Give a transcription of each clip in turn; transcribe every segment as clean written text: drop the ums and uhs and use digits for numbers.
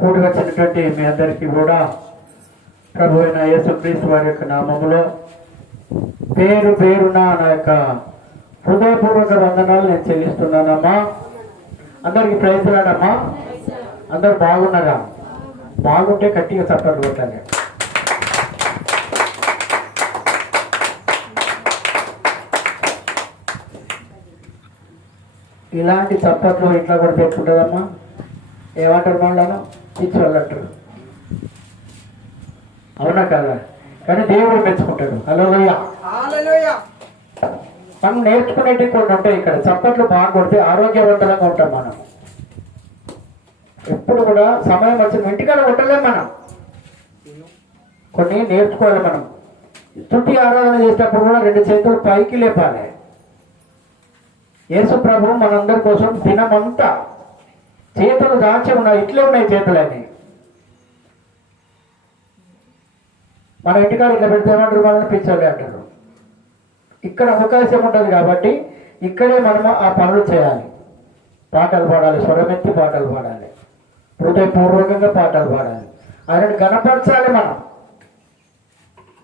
కూడి వచ్చినటువంటి మీ అందరికీ కూడా ప్రభు అయిన యేసుక్రీస్తు వారి యొక్క నామములో పేరు పేరున నా యొక్క హృదయపూర్వక వందనాలు నేను చెల్లిస్తున్నానమ్మా. అందరికీ ప్రయత్నాడమ్మా. అందరు బాగున్నారా? బాగుంటే గట్టిగా చప్పట్లు కొట్టాలి. ఇలాంటి చప్పట్లు ఇంట్లో కూడా పెట్టుకుంటుందమ్మా. ఏమంటారు మనలను? పిచ్చి వాళ్ళు అంటారు. అవునా కదా? కానీ దేవుడు మెచ్చుకుంటాడు. హల్లెలూయా. మనం నేర్చుకునేటివి కొన్ని ఉంటాయి. ఇక్కడ చప్పట్లు బాగా కొడితే ఆరోగ్యవంతంగా ఉంటాం. మనం ఎప్పుడు కూడా సమయం వచ్చిన ఇంటికాడ కొట్టలేం. మనం కొన్ని నేర్చుకోవాలి. మనం స్తుతి ఆరాధన చేసేటప్పుడు కూడా 2 చేతులు పైకి లేపాలి. యేసు ప్రభు మనందరి కోసం దినమంతా చేతులు దాచి ఉన్నాయి. ఇట్లే ఉన్నాయి చేతులని. మన ఇంటికాడ ఇట్లా పెడితే ఏమంటారు? మనల్ని పిచ్చోళ్ళే అంటారు. ఇక్కడ అవకాశం ఉంటుంది కాబట్టి ఇక్కడే మనము ఆ పనులు చేయాలి. పాటలు పాడాలి, స్వరమెత్తి పాటలు పాడాలి, హృదయపూర్వకంగా పాటలు పాడాలి. ఆయనను గణపరచాలి.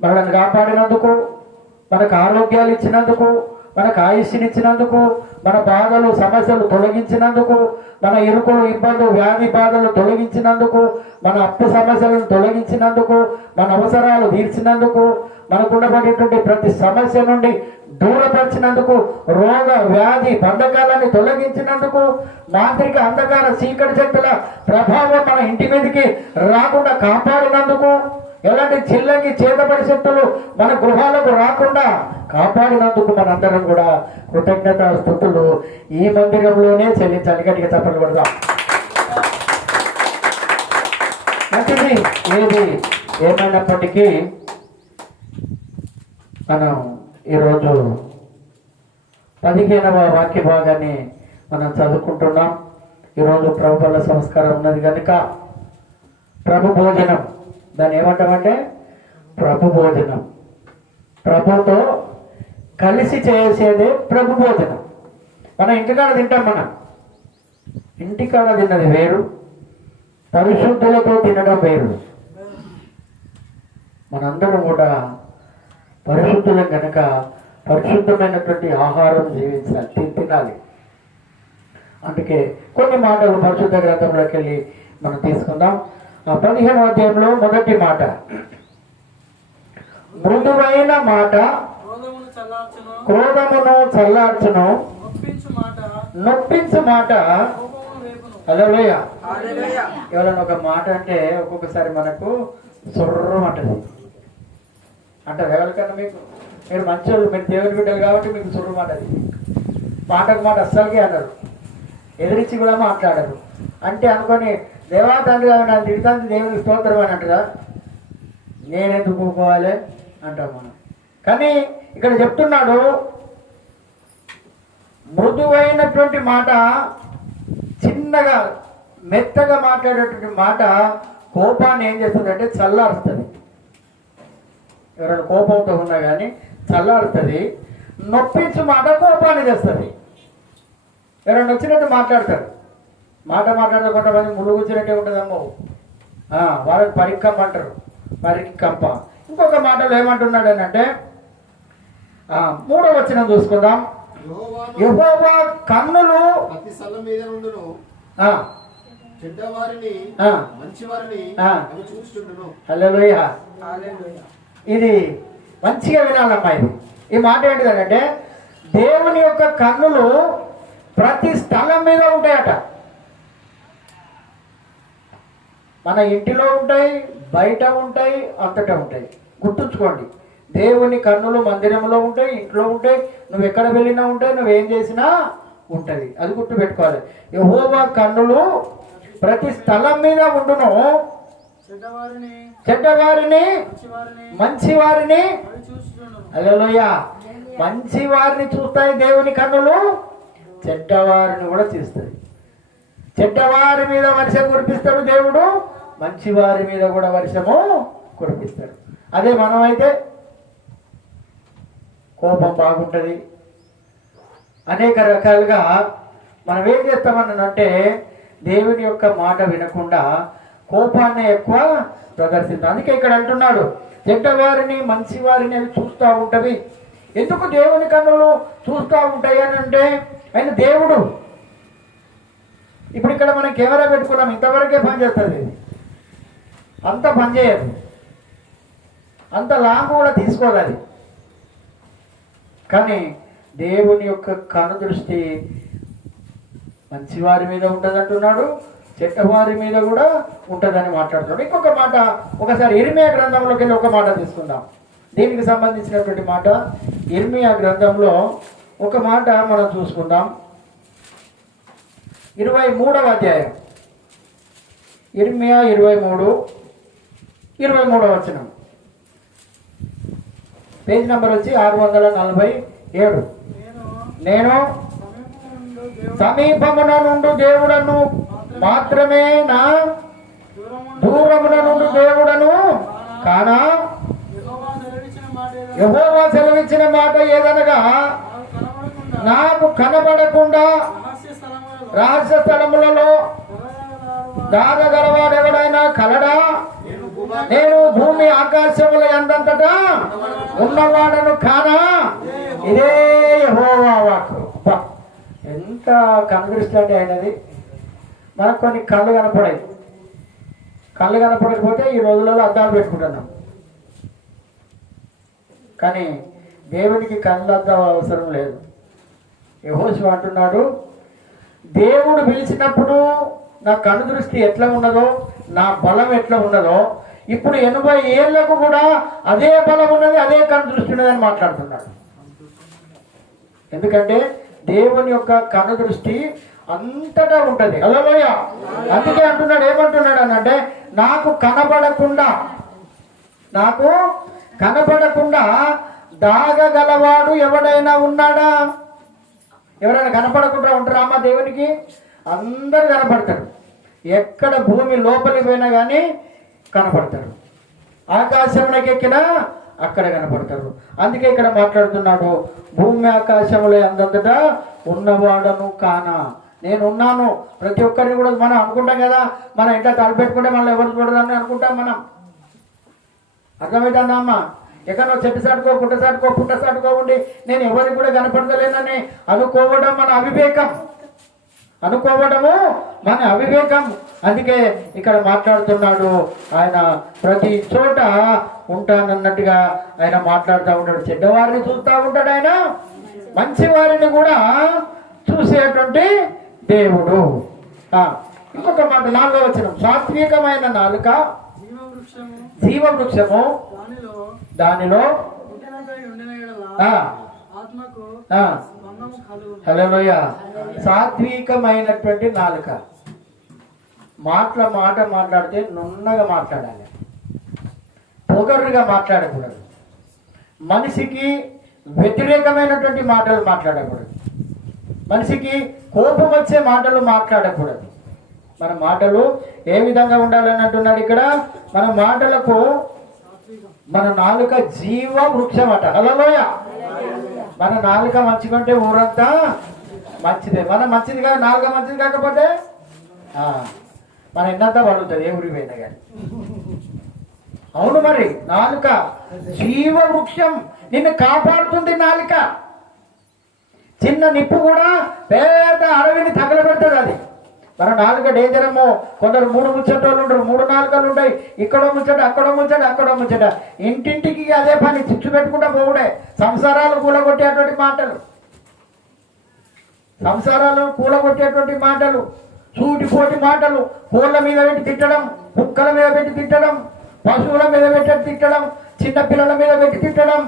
మనల్ని కాపాడినందుకు, మనకు ఆరోగ్యాలు ఇచ్చినందుకు, మనకు ఆయుష్నిచ్చినందుకు, మన బాధలు సమస్యలు తొలగించినందుకు, మన ఇరుకులు ఇబ్బందులు వ్యాధి బాధలు తొలగించినందుకు, మన అప్పు సమస్యలను తొలగించినందుకు, మన అవసరాలు తీర్చినందుకు, మనకుండబడేటువంటి ప్రతి సమస్య నుండి దూరపరిచినందుకు, రోగ వ్యాధి బంధకాలని తొలగించినందుకు, మాంత్రిక అంధకార చీకటి శక్తుల ప్రభావం మన ఇంటి మీదకి రాకుండా కాపాడినందుకు, ఎలాంటి చిల్లంగి చేతపడి శక్తులు మన గృహాలకు రాకుండా కాపాడినందుకు మనందరం కూడా కృతజ్ఞత స్తుతులు ఈ మందిరంలోనే చెల్లించాలి. గట్టిగా చప్పట్లు కొడదాం. మంచిది. ఏది ఏమైనప్పటికీ మనం ఈరోజు 15వ వాక్య భాగాన్ని మనం చదువుకుంటున్నాం. ఈరోజు ప్రభు బల సంస్కారం ఉన్నది కనుక ప్రభు భోజనం, దాన్ని ఏమంటామంటే ప్రభు భోజనం. ప్రభుతో కలిసి చేసేదే ప్రభు భోజనం. మన ఇంటికాడ తింటాం. మనం ఇంటికాడ తిన్నది వేరు, పరిశుద్ధులతో తినడం వేరు. మనందరం కూడా పరిశుద్ధులం కనుక పరిశుద్ధమైనటువంటి ఆహారం జీవించాలి, తినాలి. అందుకే కొన్ని మాటలు పరిశుద్ధ గ్రంథంలోకి వెళ్ళి మనం తీసుకుందాం. 15వ అధ్యాయంలో మొదటి మాట, మృదువైన మాట క్రోధమును చల్లార్చును, నొప్పించు మాట. హల్లెలూయా. ఎవరైనా ఒక మాట అంటే ఒక్కొక్కసారి మనకు సుర్రమంటది అంటారు. ఎవరికన్నా మీరు మంచోళ్ళు, మీరు దేవుని బిడ్డలు కాబట్టి మీకు సుర్రమంటది. మాటకు మాట అస్సలుగా అన్నారు, ఎదిరించి కూడా మాట్లాడరు. అంటే అనుకొని దేవా తండ్రి నన్ను తిడతాను, దేవునికి స్తోత్రం అని అంటారా? నేనెందుకు ఊరుకోవాలి అంటాం మనం. కానీ ఇక్కడ చెప్తున్నాడు, మృదువైనటువంటి మాట, చిన్నగా మెత్తగా మాట్లాడేటువంటి మాట కోపాన్ని ఏం చేస్తుందంటే చల్లారుస్తుంది. ఎవరైనా కోపంతో ఉన్నా కానీ చల్లారుతుంది. నొప్పించు మాట కోపాన్ని చేస్తుంది. ఎవరైనా వచ్చినట్టు మాట్లాడతారు. మాట్లాడితే కొంతమంది ముళ్ళు కూర్చున్నట్టే ఉంటుందమ్మో, వాళ్ళకి పరిక్కం అంటారు, పరికంప. ఇంకొక మాటలో ఏమంటున్నాడు అని అంటే 3వ వచనం చూసుకుందాం. యెహోవా కన్నులు హల్లెలూయా. ఇది మంచిగా వినాలమ్మా. ఈ మాట ఏంటిదంటే దేవుని యొక్క కన్నులు ప్రతి స్థలం మీద ఉంటాయట. మన ఇంటిలో ఉంటాయి, బయట ఉంటాయి, అంతటా ఉంటాయి. గుర్తుంచుకోండి, దేవుని కన్నులు మందిరంలో ఉంటాయి, ఇంట్లో ఉంటాయి, నువ్వు ఎక్కడ వెళ్ళినా ఉంటాయి, నువ్వేం చేసినా ఉంటుంది. అది గుర్తు పెట్టుకోవాలి. యెహోవా కన్నులు ప్రతి స్థలం మీద ఉండును, చెడ్డవారిని మంచివారిని. హల్లెలూయా. మంచివారిని చూస్తాయి దేవుని కన్నులు, చెడ్డవారిని కూడా చూస్తాయి. చెడ్డవారి మీద వర్షం కురిపిస్తాడు దేవుడు, మంచివారి మీద కూడా వర్షము కురిపిస్తాడు. అదే మనమైతే కోపం బాగుంటుంది. అనేక రకాలుగా మనం ఏం చేస్తామనంటే దేవుని యొక్క మాట వినకుండా కోపాన్ని ఎక్కువ ప్రదర్శిస్తుంది. అందుకే ఇక్కడ అంటున్నాడు, చెడ్డవారిని మంచి వారిని అవి చూస్తూ ఉంటవి. ఎందుకు దేవుని కన్నులు చూస్తూ ఉంటాయి అని అంటే ఆయన దేవుడు. ఇప్పుడు ఇక్కడ మనం కెమెరా పెట్టుకున్నాం, ఇంతవరకే పనిచేస్తుంది, అంత పనిచేయదు, అంత లాంగ్ కూడా తీసుకోదు అది. కానీ దేవుని యొక్క కను దృష్టి మంచివారి మీద ఉంటుంది అంటున్నాడు, చెడ్డవారి మీద కూడా ఉంటుందని మాట్లాడుతున్నాడు. ఇంకొక మాట, ఒకసారి ఇర్మియా గ్రంథంలోకి వెళ్ళి ఒక మాట తీసుకుందాం. దీనికి సంబంధించినటువంటి మాట ఇర్మియా గ్రంథంలో ఒక మాట మనం చూసుకుందాం. 23వ అధ్యాయం, ఇర్మియా 23వ వచనం, పేజ్ నెంబర్ వచ్చి 647. నేను సమీపమున నుండి దేవుడను మాత్రమే, నా దూరమున నుండి దేవుడను కానా, యెహోవా సెలవిచ్చిన మాట ఏదనగా, నాకు కనబడకుండా రహస్య స్థలములలో దాగగలవాడెవడైనా కలడా, నేను భూమి ఆకాశముల ఎందంతటా ఉన్నవాడను కానా. ఇదే యెహోవా వాక్కు. ఎంత కనుదృష్టి అంటే అయినది. మనకు కొన్ని కళ్ళు కనపడాయి, కళ్ళు కనపడకపోతే ఈ రోజులలో అద్దాలు పెట్టుకుంటున్నాం. కానీ దేవునికి కళ్ళు అద్దం అవసరం లేదు. యెహోషువ అంటున్నాడు, దేవుడు పిలిచినప్పుడు నా కను దృష్టి ఎట్లా ఉన్నదో, నా బలం ఎట్లా ఉన్నదో, ఇప్పుడు 80 ఏళ్లకు కూడా అదే బలం ఉన్నది, అదే కను దృష్టి ఉన్నదని మాట్లాడుతున్నాడు. ఎందుకంటే దేవుని యొక్క కను దృష్టి అంతటా ఉంటుంది. హల్లెలూయా. అందుకే అంటున్నాడు, ఏమంటున్నాడు అనంటే, నాకు కనబడకుండా దాగగలవాడు ఎవడైనా ఉన్నాడా? ఎవరైనా కనపడకుండా ఉంటారా అమ్మ దేవునికి? అందరు కనపడతారు. ఎక్కడ భూమి లోపలికి పోయినా కానీ కనపడతారు, ఆకాశంలోకి ఎక్కినా అక్కడ కనపడతారు. అందుకే ఇక్కడ మాట్లాడుతున్నాడు, భూమి ఆకాశంలో అందంతటా ఉన్నవాడను కానా, నేను ఉన్నాను. ప్రతి ఒక్కరిని కూడా మనం అనుకుంటాం కదా, మనం ఇంట్లో తలపెట్టుకుంటే మనం ఎవరు చూడదని అనుకుంటాం. మనం అర్థమవుతుందా అమ్మ? ఎక్కడో చెట్టు సాటుకో, పుట్ట సాటుకో ఉండి నేను ఎవరికి కూడా కనపడతలేనని అనుకోవడం మన అవివేకం, అందుకే ఇక్కడ మాట్లాడుతున్నాడు, ఆయన ప్రతి చోట ఉంటానన్నట్టుగా ఆయన మాట్లాడుతూ ఉంటాడు. చెడ్డవారిని చూస్తూ ఉంటాడు, ఆయన మంచి వారిని కూడా చూసేటువంటి దేవుడు. ఇంకొక మాట 4వ వచనం, సాత్వికమైన నాలుక జీవవృక్షము, దానిలో హల్లెలూయా. సాత్వికమైనటువంటి నాలుక, మాట మాట్లాడితే నున్నగా మాట్లాడాలి, పొగరుగా మాట్లాడకూడదు, మనిషికి వ్యతిరేకమైనటువంటి మాటలు మాట్లాడకూడదు, మనిషికి కోపం వచ్చే మాటలు మాట్లాడకూడదు. మన మాటలు ఏ విధంగా ఉండాలని అంటున్నాడు ఇక్కడ. మన మాటలకు మన నాలుక జీవ వృక్షం అట. హల్లెలూయా. మన నాలుక మంచిగా ఉంటే ఊరంతా మంచిదే. మన మంచిది కాదు, నాలుక మంచిది కాకపోతే మన ఎన్నంతా పడుతుంది, ఏ ఊరికి పోయినా కానీ. అవును, మరి నాలుక జీవ వృక్షం, నిన్ను కాపాడుతుంది నాలుక. చిన్న నిప్పు కూడా పెద్ద అడవిని తగలబెడుతుంది అది. మన నాలుక డేంజరము. కొందరు 3 ముచ్చటోళ్ళు ఉంటారు, 3 నాలుకలు ఉంటాయి, ఇక్కడో ముచ్చట, అక్కడో ముచ్చట. ఇంటింటికి అదే పని, చిచ్చు పెట్టుకుంటా పోవుడే. సంసారాలు కూలగొట్టేటువంటి మాటలు, సూటిపోటి మాటలు, కోళ్ళ మీద పెట్టి తిట్టడం, కుక్కల మీద పెట్టి తిట్టడం, పశువుల మీద పెట్టి తిట్టడం, చిన్న పిల్లల మీద పెట్టి తిట్టడం,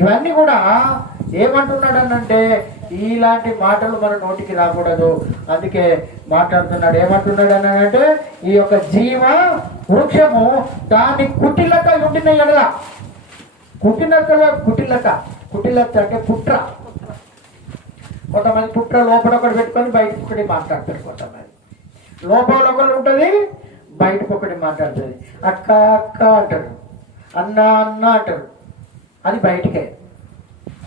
ఇవన్నీ కూడా ఏమంటున్నాడు అనంటే ఇలాంటి మాటలు మన నోటికి రాకూడదు. అందుకే మాట్లాడుతున్నాడు, ఏమంటున్నాడు అనంటే ఈ యొక్క జీవ వృక్షము దాని కుటిలత ఉండిన ఎడల, కుటిలత అంటే పుట్ర. కొంతమంది పుట్ర లోపల ఒకటి పెట్టుకొని బయటకు ఒకటి మాట్లాడతారు, కొంతమంది లోపల ఒకటి ఉంటుంది, బయటకు ఒకటి మాట్లాడుతుంది. అక్క అక్క అంటారు, అన్న అన్న అంటారు, అది బయటికే,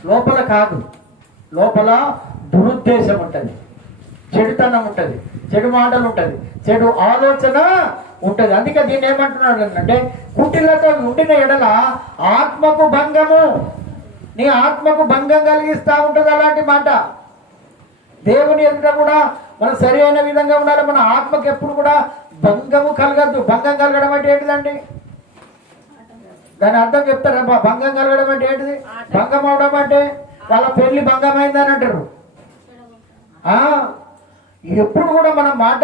లోపల కాదు. లోపల దురుద్దేశం ఉంటుంది, చెడుతనం ఉంటుంది, చెడు మాటలు ఉంటుంది, చెడు ఆలోచన ఉంటుంది. అందుకే దీన్ని ఏమంటున్నాడు అంటే కుటిలతో ఉండిన ఎడల ఆత్మకు భంగము, నీ ఆత్మకు భంగం కలిగిస్తూ ఉంటుంది అలాంటి మాట. దేవుని ఎదుట కూడా మనం సరి అయిన విధంగా ఉండాలి. మన ఆత్మకు ఎప్పుడు కూడా భంగము కలగద్దు. భంగం కలగడం అంటే ఏంటిదండి? దాని అర్థం చెప్తారా? భంగం కలగడం అంటే ఏంటిది? భంగం అవడం అంటే వాళ్ళ పెళ్లి భంగమైందని అంటారు. ఎప్పుడు కూడా మన మాట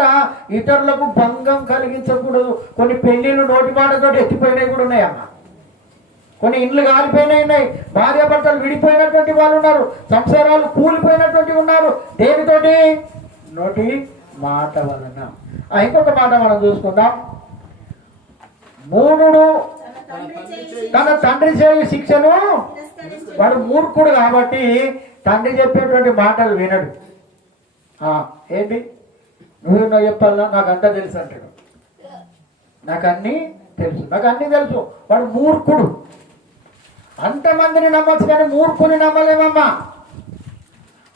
ఇతరులకు భంగం కలిగించకూడదు. కొన్ని పెళ్లిళ్ళు నోటి మాటతో ఎత్తిపోయినవి కూడా ఉన్నాయమ్మ. కొన్ని ఇండ్లు కాలిపోయినాయి, భార్యాభర్తలు విడిపోయినటువంటి వాళ్ళు ఉన్నారు, సంసారాలు కూలిపోయినటువంటి ఉన్నారు. దేనితోటి? నోటి మాట వలన. ఇంకొక మాట మనం చూసుకుందాం. మూఢుడు తన తండ్రి చేయు శిక్షను, వాడు మూర్ఖుడు కాబట్టి తండ్రి చెప్పేటువంటి మాటలు వినడు. ఏంటి నువ్వు చెప్పాలా? నాకు అంతా తెలుసు అంటాడు. నాకు అన్నీ తెలుసు. వాడు మూర్ఖుడు. అంతమందిని నమ్మచ్చు కానీ మూర్ఖుని నమ్మలేమమ్మా.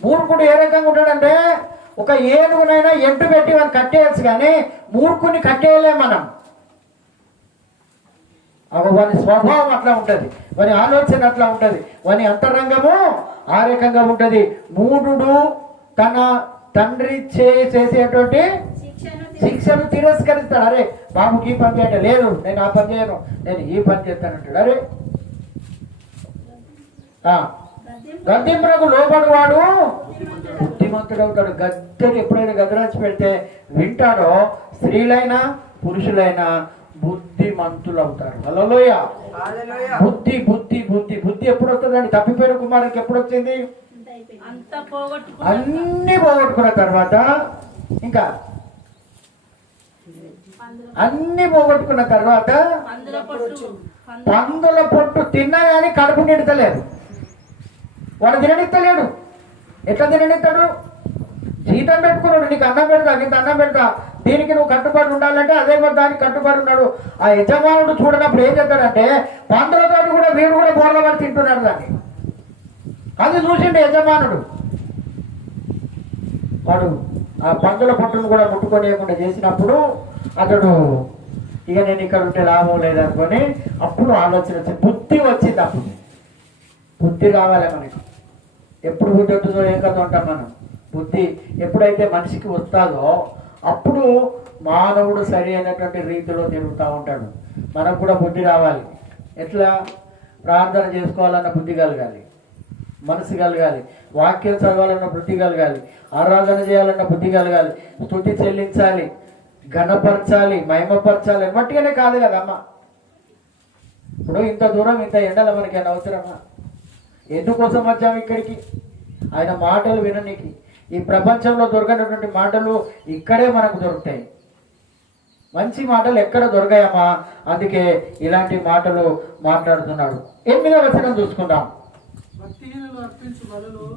మూర్ఖుడు ఏ రకంగా ఉంటాడంటే ఒక ఏనుగునైనా ఎంటు పెట్టి వాడిని కట్టేయచ్చు కానీ మూర్ఖుని కట్టేయలేం మనం. వాని స్వభావం అట్లా ఉంటుంది, వాని ఆలోచన అట్లా ఉంటుంది, వాని అంతరంగము ఆ రకంగా ఉంటుంది. మూఢుడు తన తండ్రి చేసేటువంటి శిక్షను తిరస్కరిస్తాడు. అరే బాబుకి ఈ పని చేయండి, లేదు నేను ఆ పని చేయను, నేను ఈ పని చేస్తానంటాడు. అరే గద్దింపునకు లోబడి వాడు బుద్ధిమంతుడు అవుతాడు. గద్దెని ఎప్పుడైనా గద్దరాచి పెడితే వింటాడో స్త్రీలైనా పురుషులైనా బుద్ధిమంతులు అవుతారు. హల్లెలూయా. బుద్ధి బుద్ధి బుద్ధి బుద్ధి ఎప్పుడు వస్తుందండి? తప్పిపోయిన కుమారునికి ఎప్పుడు వచ్చింది? అన్ని పోగొట్టుకున్న తర్వాత ఇంకా అన్ని పోగొట్టుకున్న తర్వాత పందుల పొట్టు తిన్నా కానీ కడుపు నిండుతలేదు. వాడు తిననిస్తలేడు. ఎట్లా తిననిస్తాడు? జీతం పెట్టుకున్నాడు, నీకు అన్నం పెడతా, ఇంత అన్నం పెడతా, దీనికి నువ్వు కట్టుబడి ఉండాలంటే అదే మరి దానికి కట్టుబడి ఉన్నాడు. ఆ యజమానుడు చూడనప్పుడు ఏం చేస్తాడంటే పందులతో కూడా వీడు కూడా బోర్ల పడి తింటున్నాడు దాన్ని. అది చూసిండు యజమానుడు. వాడు ఆ పందుల పొట్టును కూడా ముట్టుకోనియకుండా చేసినప్పుడు అతడు ఇక నేను ఇక్కడ ఉంటే లాభం లేదనుకొని అప్పుడు ఆలోచన వచ్చింది, బుద్ధి వచ్చింది. అప్పుడు బుద్ధి కావాలి మనకు. ఎప్పుడు బుద్ధి వస్తుందో ఏం కదా ఉంటాం మనం. బుద్ధి ఎప్పుడైతే మనిషికి వస్తుందో అప్పుడు మానవుడు సరి అయినటువంటి రీతిలో తిరుగుతూ ఉంటాడు. మనకు కూడా బుద్ధి రావాలి. ఎట్లా? ప్రార్థన చేసుకోవాలన్న బుద్ధి కలగాలి, మనసు కలగాలి, వాక్యం చదవాలన్న బుద్ధి కలగాలి, ఆరాధన చేయాలన్న బుద్ధి కలగాలి, స్తుతి చెల్లించాలి, ఘనపరచాలి, మహిమపరచాలి. మట్టిగానే కాదు కదమ్మా. ఇప్పుడు ఇంత దూరం ఇంత ఎండల మనకేనా అవసరమా? ఎందుకోసం వచ్చాము ఇక్కడికి? ఆయన మాటలు విననీకి. ఈ ప్రపంచంలో దొరకనటువంటి మాటలు ఇక్కడే మనకు దొరుకుతాయి. మంచి మాటలు ఎక్కడ దొరకాయమ్మా? అందుకే ఇలాంటి మాటలు మాట్లాడుతున్నాడు. 8వ వచనం చూసుకుందాం.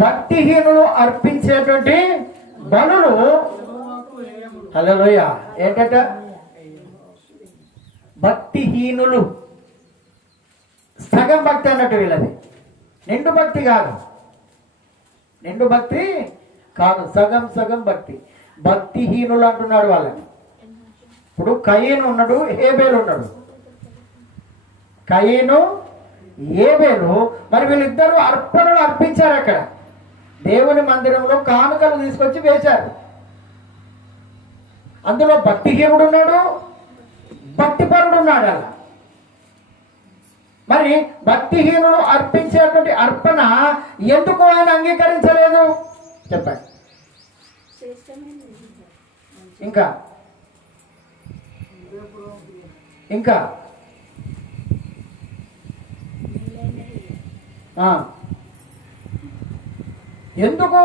భక్తిహీనులు అర్పించేటువంటి బలులు. హల్లెలూయా. ఏంటంట? భక్తిహీనులు. సగం భక్తి అన్నట్టు వీళ్ళది. నిండు భక్తి కాదు, నిండు భక్తి కాదు, సగం సగం భక్తి. భక్తిహీనులు అంటున్నాడు వాళ్ళని. ఇప్పుడు కయీను ఉన్నాడు, హేబేలు ఉన్నాడు. కయీను హేబేలు మరి వీళ్ళిద్దరూ అర్పణలు అర్పించారు. అక్కడ దేవుని మందిరంలో కానుకలు తీసుకొచ్చి వేశారు. అందులో భక్తిహీనుడు ఉన్నాడు, భక్తిపరుడు ఉన్నాడు. అలా మరి భక్తిహీనులు అర్పించేటువంటి అర్పణ ఎందుకు ఆయన అంగీకరించలేదు చెప్పండి. ఇంకా ఇంకా ఎందుకు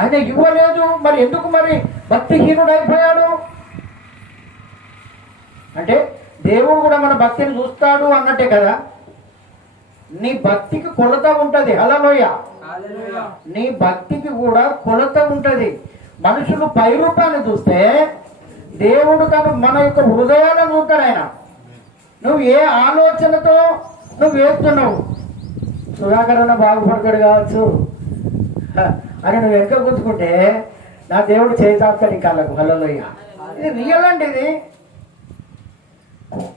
ఆయన ఇవ్వలేదు? మరి ఎందుకు మరి భక్తిహీనుడు అయిపోయాడు? అంటే దేవుడు కూడా మన భక్తిని చూస్తాడు అన్నట్టే కదా. నీ భక్తికి కొలత ఉంటుంది. హల్లెలూయా. నీ భక్తికి కూడా కొలత ఉంటుంది. మనుషులు పై రూపాన్ని చూస్తే దేవుడు తను మన యొక్క హృదయాలను చూస్తాడు. ఆయన నువ్వు ఏ ఆలోచనతో నువ్వు వేస్తున్నావు. సుధాకరణ బాగుపడతాడు కావచ్చు అని నువ్వు వెనక కూర్చుకుంటే నా దేవుడు చేతాస్తాడు ఈ కాళ్ళకు. హల్లెలూయా. ఇది రియల్ అండి. ఇది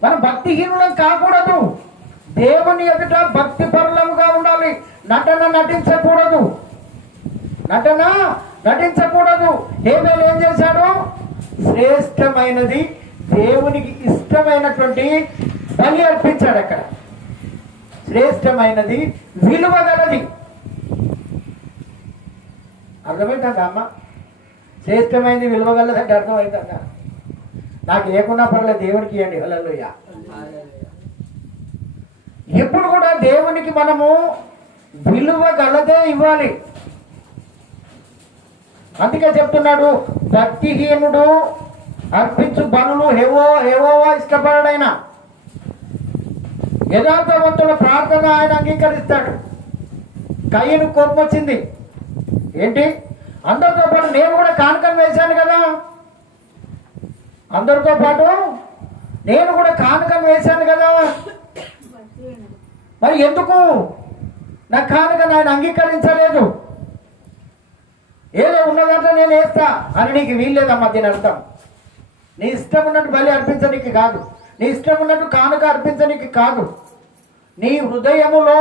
మనం భక్తిహీనులం కాకూడదు. దేవుని ఎదుట భక్తి పరులముగా ఉండాలి. నటన నటించకూడదు. హేబేలు ఏం చేశాడు? శ్రేష్టమైనది, దేవునికి ఇష్టమైనటువంటి బలి అర్పించాడు. అక్కడ శ్రేష్టమైనది, విలువ గలది. అర్థమవుతుందా అమ్మ? శ్రేష్టమైనది, విలువ గలది అంటే అర్థమవుతుందా? నాకు ఏకున్నా పర్లేదు, దేవునికి ఇవ్వండి. హల్లెలూయా. ఎప్పుడు కూడా దేవునికి మనము విలువ గలదే ఇవ్వాలి. అందుకే చెప్తున్నాడు, భక్తిహీనుడు అర్పించు బలులు హెవోవా ఇష్టపడైనా, యథార్థవంతుల ప్రార్థన ఆయన అంగీకరిస్తాడు. కయ్యను కోపం వచ్చింది. ఏంటి? అందరితో పాటు నేను కూడా కానుకను వేశాను కదా, అందరితో పాటు నేను కూడా కానుకను వేశాను కదా, మరి ఎందుకు నా కానుకను ఆయన అంగీకరించలేదు? ఏదో ఉన్నదంటే నేను వేస్తా అని నీకు వీల్లేదమ్మా. దీని అర్థం, నీ ఇష్టం ఉన్నట్టు బలి అర్పించడానికి కాదు, నీ ఇష్టం ఉన్నట్టు కానుక అర్పించడానికి కాదు. నీ హృదయములో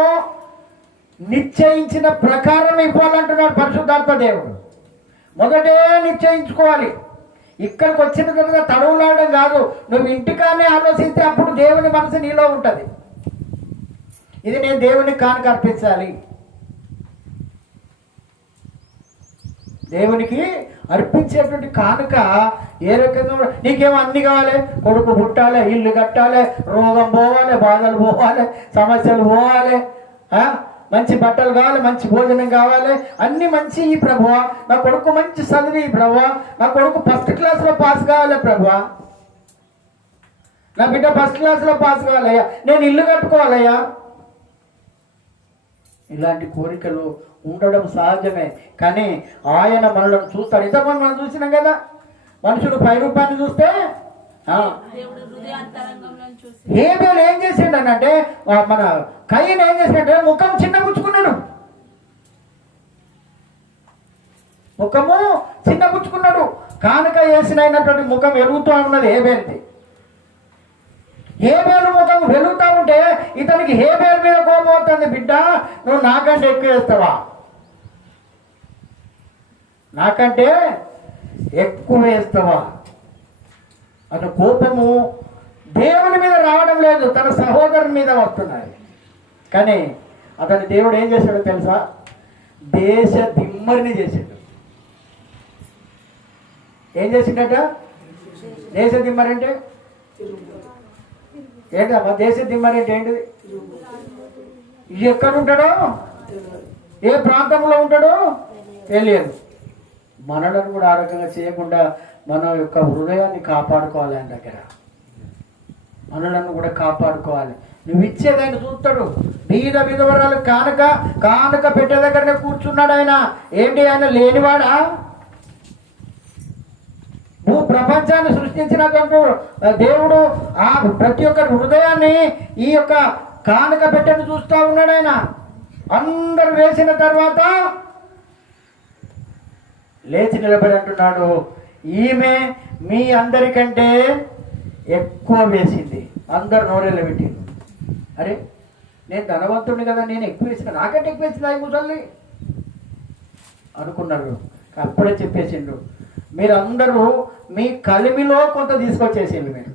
నిశ్చయించిన ప్రకారం ఇవ్వాలంటున్నాడు పరిశుద్ధాత్మ దేవుడు. మొదటే నిశ్చయించుకోవాలి. ఇక్కడికి వచ్చిన తర్వాత తడవులాడడం కాదు. నువ్వు ఇంటికానే ఆలోచిస్తే అప్పుడు దేవుని మనసు నీలో ఉంటుంది. ఇది నేను దేవునికి కానుక అర్పించాలి, దేవునికి అర్పించేటువంటి కానుక ఏ రకంగా. నీకేమో అన్ని కావాలి, కొడుకు పుట్టాలి, ఇల్లు కట్టాలి, రోగం పోవాలి, బాధలు పోవాలి, సమస్యలు పోవాలి, మంచి బట్టలు కావాలి, మంచి భోజనం కావాలి, అన్ని మంచి ఈ ప్రభువా. నా కొడుకు మంచి చదివి ప్రభువా, నా కొడుకు ఫస్ట్ క్లాస్లో పాస్ కావాలి ప్రభువా, నా బిడ్డ ఫస్ట్ క్లాస్లో పాస్ కావాలయ్యా, నేను ఇల్లు కట్టుకోవాలయ్యా. ఇలాంటి కోరికలు ఉండడం సహజమే. కానీ ఆయన మనలను చూస్తాడు. ఇంతకుముందు మనం చూసినాం కదా, మనుషుడు పై రూపాన్ని చూస్తే హేబేలు ఏం చేసిండనంటే, మన కయ్యను ఏం చేసిండే, ముఖం చిన్నపుచ్చుకున్నాడు. ముఖము చిన్నపుచ్చుకున్నాడు. కానుక వేసినటువంటి ముఖం వెలుగుతూ ఉన్నది హేబేలుది. హేబేలు ముఖం వెలుగుతూ ఉంటే ఇతనికి హేబేలు మీద కోపం అవుతుంది. బిడ్డ, నువ్వు నాకంటే ఎక్కువ వేస్తావా, నాకంటే ఎక్కువ వేస్తావా అతని కోపము దేవుని మీద రావడం లేదు, తన సహోదరుని మీద వస్తున్నాయి. కానీ అతని దేవుడు ఏం చేశాడో తెలుసా? దేశ దిమ్మరిని చేశాడు. ఏం చేసిండట? దేశ దిమ్మరి అంటే ఏంటమ్మా? దేశ దిమ్మరి అంటే ఏంటిది? ఎక్కడుంటాడో, ఏ ప్రాంతంలో ఉంటాడో తెలియదు. మనలను కూడా ఆ రకంగా చేయకుండా మన యొక్క హృదయాన్ని కాపాడుకోవాలి. ఆయన దగ్గర మనలను కూడా కాపాడుకోవాలి. నువ్వు ఇచ్చేదాన్ని చూస్తాడు. బీద విధవరాలు కానుక పెట్టే దగ్గరనే కూర్చున్నాడు ఆయన. ఏంటి, ఆయన లేనివాడా? భూ ప్రపంచాన్ని సృష్టించినటువంటి దేవుడు ఆ ప్రతి ఒక్క హృదయాన్ని ఈ యొక్క కానుక పెట్టని చూస్తూ ఉన్నాడు ఆయన. అందరు వేసిన తర్వాత లేచి నిలబడి అంటున్నాడు, ఈమె మీ అందరికంటే ఎక్కువ వేసింది. అందరు నోరెళ్ళ పెట్టింది. అరే, నేను ధనవంతుడిని కదా, నేను ఎక్కువ వేసిన, నాకంటే ఎక్కువ వేసింది అయి ముసల్ని అనుకున్నారు. అప్పుడే చెప్పేసిండు, మీరందరూ మీ కలిమిలో కొంత తీసుకొచ్చేసింది మీరు,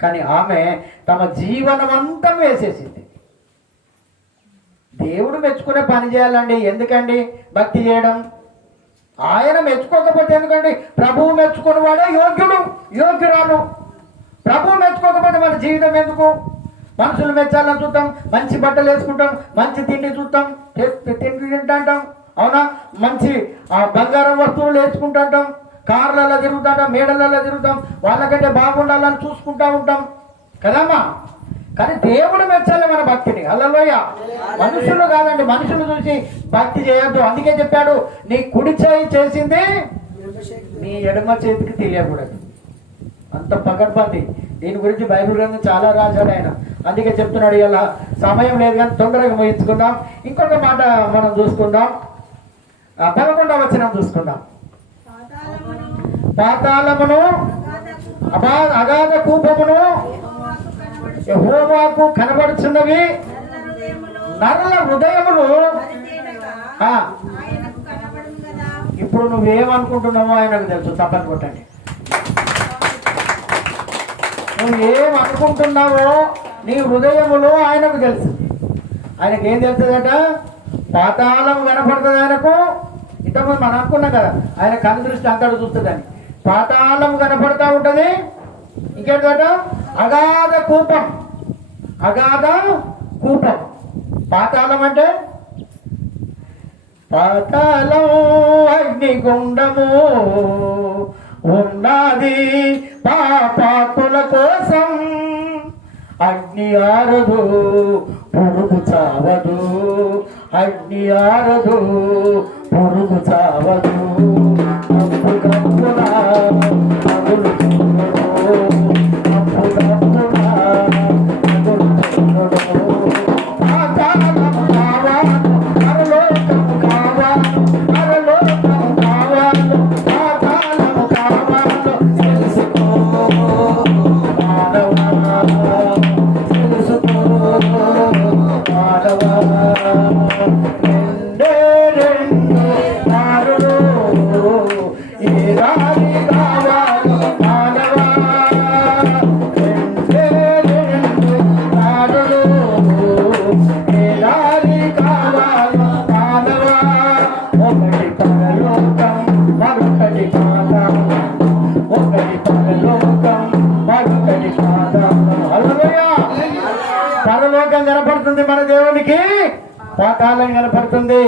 కానీ ఆమె తమ జీవనం అంతా వేసేసింది. దేవుడు మెచ్చుకునే పని చేయాలండి. ఎందుకండి భక్తి చేయడం? ఆయన మెచ్చుకోకపోతే ఎందుకండి? ప్రభువు మెచ్చుకుని వాడే యోగ్యురాలు. ప్రభువు మెచ్చుకోకపోతే మన జీవితం ఎందుకు? మనుషులు మెచ్చాలని చూద్దాం, మంచి బట్టలు వేసుకుంటాం, మంచి తిండి చూద్దాం, తిండి తింటాం, అవునా? మంచి బంగారం వస్తువులు వేసుకుంటాం, కార్లలో తిరుగుతాం, మేడలలో తిరుగుతాం, వాళ్ళకంటే బాగుండాలని చూసుకుంటా ఉంటాం కదమ్మా. కానీ దేవుడు మెచ్చాలి మన భక్తిని. హల్లెలూయ. మనుషులు కాదండి, మనుషులు చూసి భక్తి చేయొద్దు. అందుకే చెప్పాడు, నీ కుడి చేయి చేసింది నీ ఎడమ చేతికి తెలియకూడదు. అంత పకడ్బందీ. దీని గురించి బైబిల్ గ్రంథం చాలా రాశాడు ఆయన. అందుకే చెప్తున్నాడు. ఇలా సమయం లేదు కానీ తొందరగా ముగించుకుందాం. ఇంకొక మాట మనం చూసుకుందాం. 11వ వచనం చూసుకుందాం. పాతాళమును అగాధ కూపమును యెహోవాకు కనబడుచున్నవి నరుల హృదయములు. ఇప్పుడు నువ్వేమనుకుంటున్నావో ఆయనకు తెలుసు. తప్పని కొట్టండి. నువ్వేమనుకుంటున్నావో నీ హృదయములో ఆయనకు తెలుసు. ఆయనకి ఏం తెలుస్తుందట? పాతాళం కనపడుతుంది ఆయనకు. ఇంతకుముందు మనం అనుకున్నాం కదా, ఆయన కను దృష్టి అంతడు చూస్తుందని. పాతాళం కనపడతా ఉంటుంది. ఇంకేంటట? అగాధ కూపం. అగాధ కూపం. పాతాళం అంటే పాతాళం అగ్నిగుండము ఉన్నది పాపాత్ముల కోసం. అగ్ని ఆరదు పురుగు చావదు. అగ్ని ఆరదు పురుగు చావదు. అప్పుడప్పుడా అగులు చూడడు. అప్పుడప్పుడా అగులు చూడడు. పాతాళం కావాలి, పరలోకం కావాలి, పరలోకం కావాలి, పాతాళం కావాలి. తెలుసుకో మానవా, తెలుసుకో మానవా. రెండే రెండు మారుడు ఏ రాని కావాలి మానవా. రెండే రెండు మారుడు ఏ రాని కావాలి మానవా. ఒకటి పరలోకం, మరొకటి పాతాళం. ఒకటి పరలోకం, మరొకటి పాతాళం. హల్లెలూయా. పరలోకం కనపడుతుంది మన దేవునికి, పాతాళం కనపడుతుంది.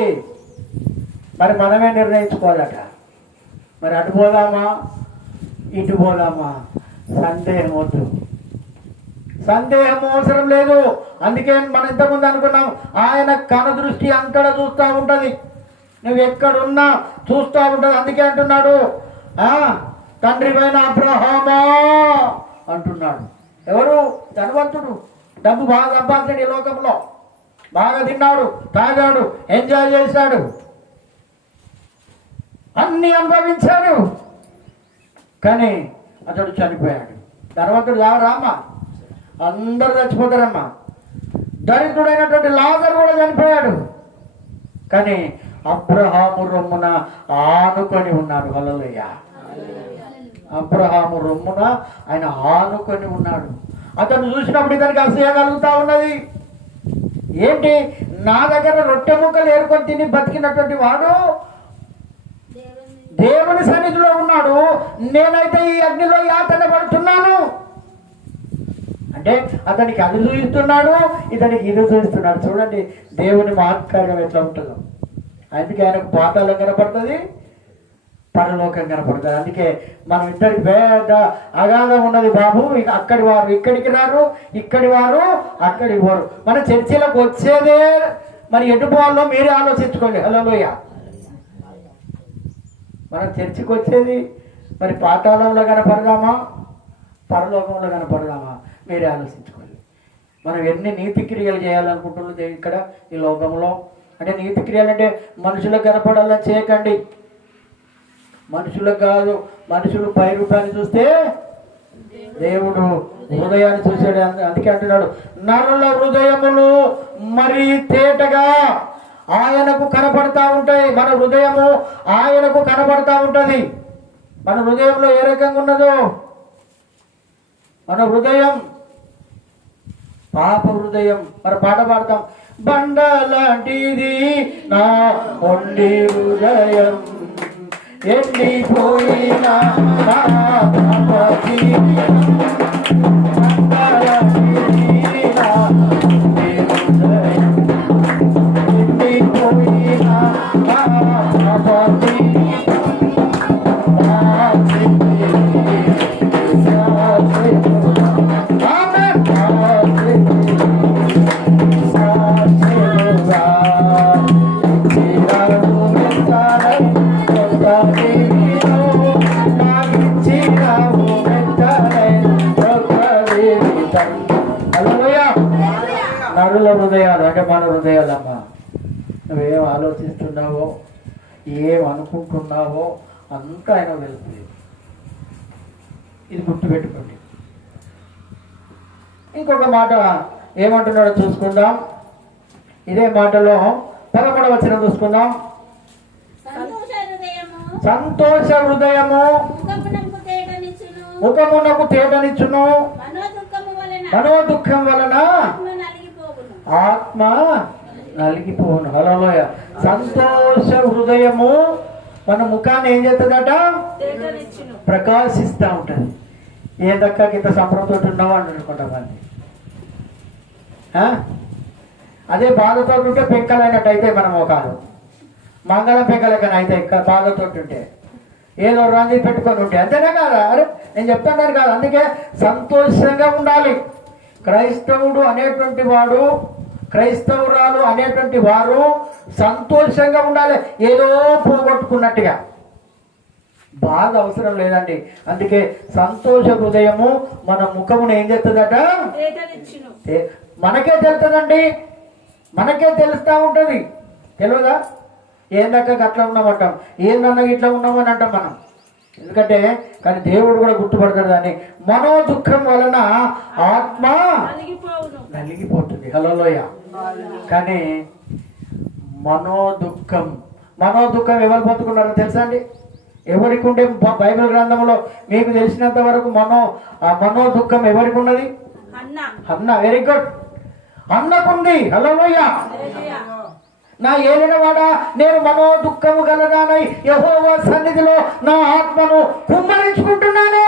మరి మనమే నిర్ణయించుకోవాలట. మరి అటు పోదామా ఇటు పోదామా? సందేహం వద్దు. సందేహం అవసరం లేదు. అందుకే మనం ఇంతకుముందు అనుకున్నాం, ఆయన కనుదృష్టి అంతటా చూస్తూ ఉంటుంది. నువ్వు ఎక్కడున్నా చూస్తూ ఉంటుంది. అందుకే అంటున్నాడు, తండ్రి పైన అబ్రహామా అంటున్నాడు. ఎవరు? ధనవంతుడు. డబ్బు బాగా సంపాదించాడు. ఈ లోకంలో బాగా తిన్నాడు, తాగాడు, ఎంజాయ్ చేశాడు, అన్ని అనుభవించాడు. కానీ అతడు చనిపోయాడు. ధనవంతుడు రామ్మా, అందరూ చచ్చిపోతారమ్మా. దరిద్రుడైనటువంటి లాజరు కూడా చనిపోయాడు. కానీ అబ్రహాము రొమ్మున ఆనుకొని ఉన్నాడు. హల్లెలూయా. అబ్రహాము రొమ్మున ఆయన ఆనుకొని ఉన్నాడు. అతను చూసినప్పుడు ఇతనికి అసూయ కలుగుతా ఉన్నది. ఏంటి, నా దగ్గర రొట్టె ముక్కలు ఏరుకొని తిని బతికినటువంటి వాడు దేవుని సన్నిధిలో ఉన్నాడు, నేనైతే ఈ అగ్నిలో యాతన పడుతున్నాను అంటే అతనికి అది చూపిస్తున్నాడు, ఇతనికి ఇది చూపిస్తున్నాడు. చూడండి దేవుని మహత్కార్యం ఎట్లా ఉంటుందో. అందుకే ఆయనకు పాతాళం కనపడుతుంది, పరలోకం కనపడుతుంది. అందుకే మనం ఇద్దరికి పెద్ద అగాధం ఉన్నది బాబు. ఇక అక్కడి వారు ఇక్కడికి రారు, ఇక్కడి వారు అక్కడికి పోరు. మన చర్చిలకు వచ్చేదే మరి ఎటు పోవాలో మీరే ఆలోచించుకోండి. హల్లెలూయా. మనం చర్చికి వచ్చేది మరి పాతాళంలో కనపడదామా, పరలోకంలో కనపడదామా? మీరే ఆలోచించుకోండి. మనం ఎన్ని నీతి క్రియలు చేయాలనుకుంటున్నది ఇక్కడ ఈ లోకంలో. అంటే నీతి క్రియలు అంటే మనుషులకు కనపడాలని చేయకండి. మనుషులకు కాదు. మనుషులు పై రూపాయలు చూస్తే దేవుడు హృదయాన్ని చూశాడు. అందుకే అంటున్నాడు, నరుల హృదయములు మరి తేటగా ఆయనకు కనపడతా ఉంటాయి. మన హృదయము ఆయనకు కనపడతా ఉంటుంది. మన హృదయంలో ఏ రకంగా ఉన్నదో, మన హృదయం పాప హృదయం. మరి పాట పాడతాం, బండ లాంటిది నా మొండి హృదయం, ఎండిపోయిన నా పాప జీవితం. బండ లాంటిది నా మొండి హృదయం, ఎండిపోయిన నా పాప జీవితం. నరుల హృదయాలు అంటే మన హృదయాలమ్మా. నువ్వేం ఆలోచిస్తున్నావో, ఏం అనుకుంటున్నావో అంతా ఆయన వెళ్తుంది. ఇది గుర్తుపెట్టుకోండి. ఇంకొక మాట ఏమంటున్నాడో చూసుకుందాం. ఇదే మాటలో 13వ వచనం చూసుకుందాం. సంతోష హృదయము ముఖమునకు తేటనిచ్చును, మనోదుఃఖం వలన ఆత్మ నలిగిపోవును. హల్లెలూయా. సంతోష హృదయము మన ముఖాన్ని ఏం చేస్తుందట? ప్రకాశిస్తూ ఉంటుంది. ఏ దక్కకి ఇంత సంబరంతో ఉన్నావు అని అనుకుంటామండి. అదే బాధతో ఉంటే పెంకలైనట్టు అయితే మన ముఖాలు మంగళం పెంకలకని అయితే బాధతో ఉంటే ఏదో రంది పెట్టుకొని ఉంటే అంతేనే కాదా? అరే నేను చెప్తాను కాదు. అందుకే సంతోషంగా ఉండాలి. క్రైస్తవుడు అనేటువంటి వాడు, క్రైస్తవురాలు అనేటువంటి వారు సంతోషంగా ఉండాలి. ఏదో పోగొట్టుకున్నట్టుగా బాధ అవసరం లేదండి. అందుకే సంతోష హృదయము మన ముఖమును ఏం చేస్తుందట? మనకే తెలుస్తుందండి, మనకే తెలుస్తూ ఉంటుంది. తెలియదా? ఏందాక అట్లా ఉన్నామంటాం, ఏందన్నా ఇట్లా ఉన్నామని అంటాం మనం. ఎందుకంటే కానీ దేవుడు కూడా గుర్తుపడతాడు అని. మనోదుఃఖం వలన ఆత్మ నలిగిపోతుంది. హల్లెలూయా. కానీ మనోదుఃఖం ఎవరు బతుకున్నారో తెలుసా అండి? ఎవరికి ఉంటే బైబిల్ గ్రంథంలో మీకు తెలిసినంత వరకు మనోదుఃఖం ఎవరికి ఉన్నది? అన్న. Very good. అన్నకుంది. హల్లెలూయా. నా ఏలినవాడా, నేను మనోదుఃఖము గలదానై యెహోవా సన్నిధిలో నా ఆత్మను కుమ్మరించుకుంటున్నాను.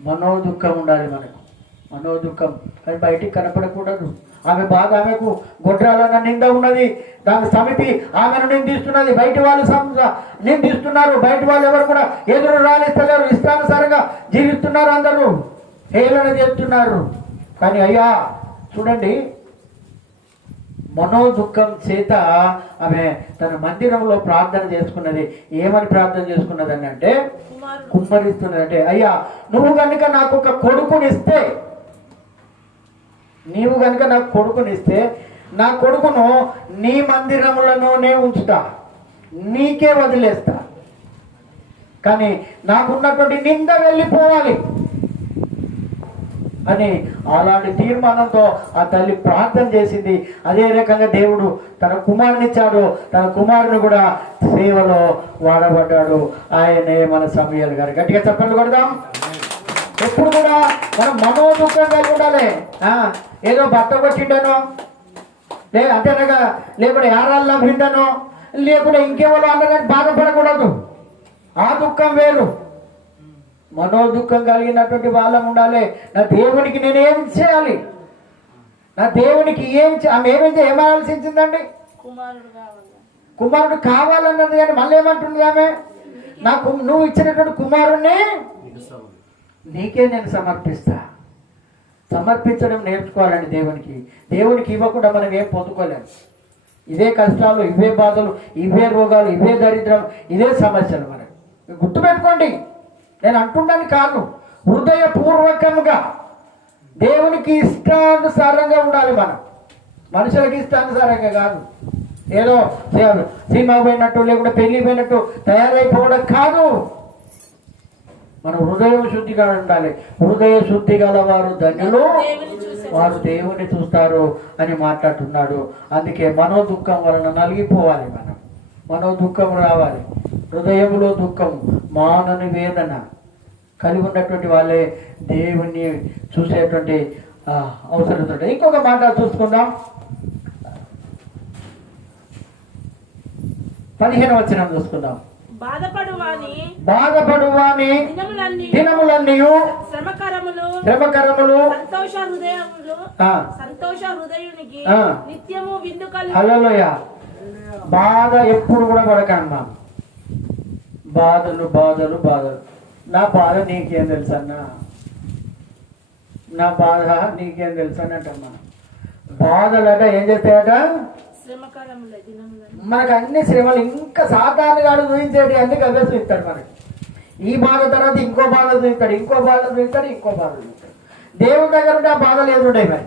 మనోదుఃఖం ఉండాలి మనకు. మనోదుఃఖం అది బయటికి కనపడకూడదు. ఆమె బాధ, ఆమెకు గొడ్రాలన్న నింద ఉన్నది. దాని సమితి ఆమెను నిందిస్తున్నది. బయట వాళ్ళు నిందిస్తున్నారు. బయట వాళ్ళు ఎవరు కూడా ఎదురు రానిస్తలేరు. ఇష్టానుసారంగా జీవిస్తున్నారు. అందరూ హేళన చేస్తున్నారు. కానీ అయ్యా చూడండి, మనోదుఃఖం చేత ఆమె తన మందిరంలో ప్రార్థన చేసుకున్నది. ఏమని ప్రార్థన చేసుకున్నది అని అంటే, కుమ్మరిస్తున్నది. అంటే అయ్యా నువ్వు కనుక నాకు ఒక కొడుకునిస్తే, నా కొడుకును నీ మందిరములలోనే ఉంచుతా, నీకే వదిలేస్తా. కానీ నాకున్నటువంటి నింద వెళ్ళిపోవాలి అని అలాంటి తీర్మానంతో ఆ తల్లి ప్రార్థన చేసింది. అదే రకంగా దేవుడు తన కుమారునిచ్చాడు. తన కుమారుని కూడా సేవలో వాడబడ్డాడు. ఆయనే మన సమూయేలు గారు. గట్టిగా చెప్పండి కొడదాం. ఎప్పుడు కూడా మనం మనోదుఃఖం కలిగి ఉండాలి. ఏదో భర్త కొట్టిండనో, అంతేనగా లేకుంటే యారాలు నవ్విండనో, లేకుంటే ఇంకేవాళ్ళు అన్నదని బాధపడకూడదు. ఆ దుఃఖం వేరు. మనోదుఃఖం కలిగినటువంటి వాళ్ళం ఉండాలి. నా దేవునికి నేనేం చేయాలి? నా దేవునికి ఆమె ఏం ఆలోచించిందండి? కుమారుడు కావాలన్నది. కానీ మళ్ళీ ఏమంటుంది ఆమె? నాకు నువ్వు ఇచ్చినటువంటి కుమారుణ్ణి నీకే నేను సమర్పించడం నేర్చుకోవాలండి. దేవునికి ఇవ్వకుండా మనం ఏం పొందుకోలేము. ఇవే కష్టాలు, ఇవే బాధలు, ఇవే రోగాలు, ఇవే దరిద్రం, ఇదే సమస్యలు. మనకి గుర్తుపెట్టుకోండి. నేను అంటున్నాను కాదు, హృదయపూర్వకంగా దేవునికి ఇష్టానుసారంగా ఉండాలి. మనం మనుషులకి ఇష్టానుసారంగా కాదు. ఏదో సినిమా పోయినట్టు లేకుంటే పెళ్లి పోయినట్టు తయారైపోవడం కాదు. మనం హృదయం శుద్ధిగా ఉండాలి. హృదయ శుద్ధి గల వారు ధన్యులు, వారు దేవుని చూస్తారు అని మాట్లాడుతున్నాడు. అందుకే మనోదుఃఖం వలన నలిగిపోవాలి. మనోదుఃఖం రావాలి. హృదయంలో దుఃఖం, మానని వేదన కలిగి ఉన్నటువంటి వాళ్ళే దేవుణ్ణి చూసేటువంటి అవసరం ఉంటుంది. ఇంకొక మాట చూసుకుందాం. 15వ వచనం చూసుకుందాం. బాధపడువాని దినములన్నీ శ్రమకరములు సంతోష హృదయునికి నిత్యము విందు కలుగు. హల్లెలూయా. బాధ ఎప్పుడు కూడా పడకమ్మా. బాధలు. నా బాధ నీకేం తెలుసన్నా? నా బాధ నీకేం తెలుసు అన్నట్టమ్మా. బాధలట ఏం చేస్తాయట? మనకు అన్ని శ్రమలు, ఇంకా సాధారణగాడు చూపించేటి అన్ని అవే చూస్తాడు మనకి. ఈ బాధ తర్వాత ఇంకో బాధ చూస్తాడు, ఇంకో బాధ చూస్తాడు. దేవుడి దగ్గర ఉంటే ఆ బాధలు ఎదురుంటాయి. మరి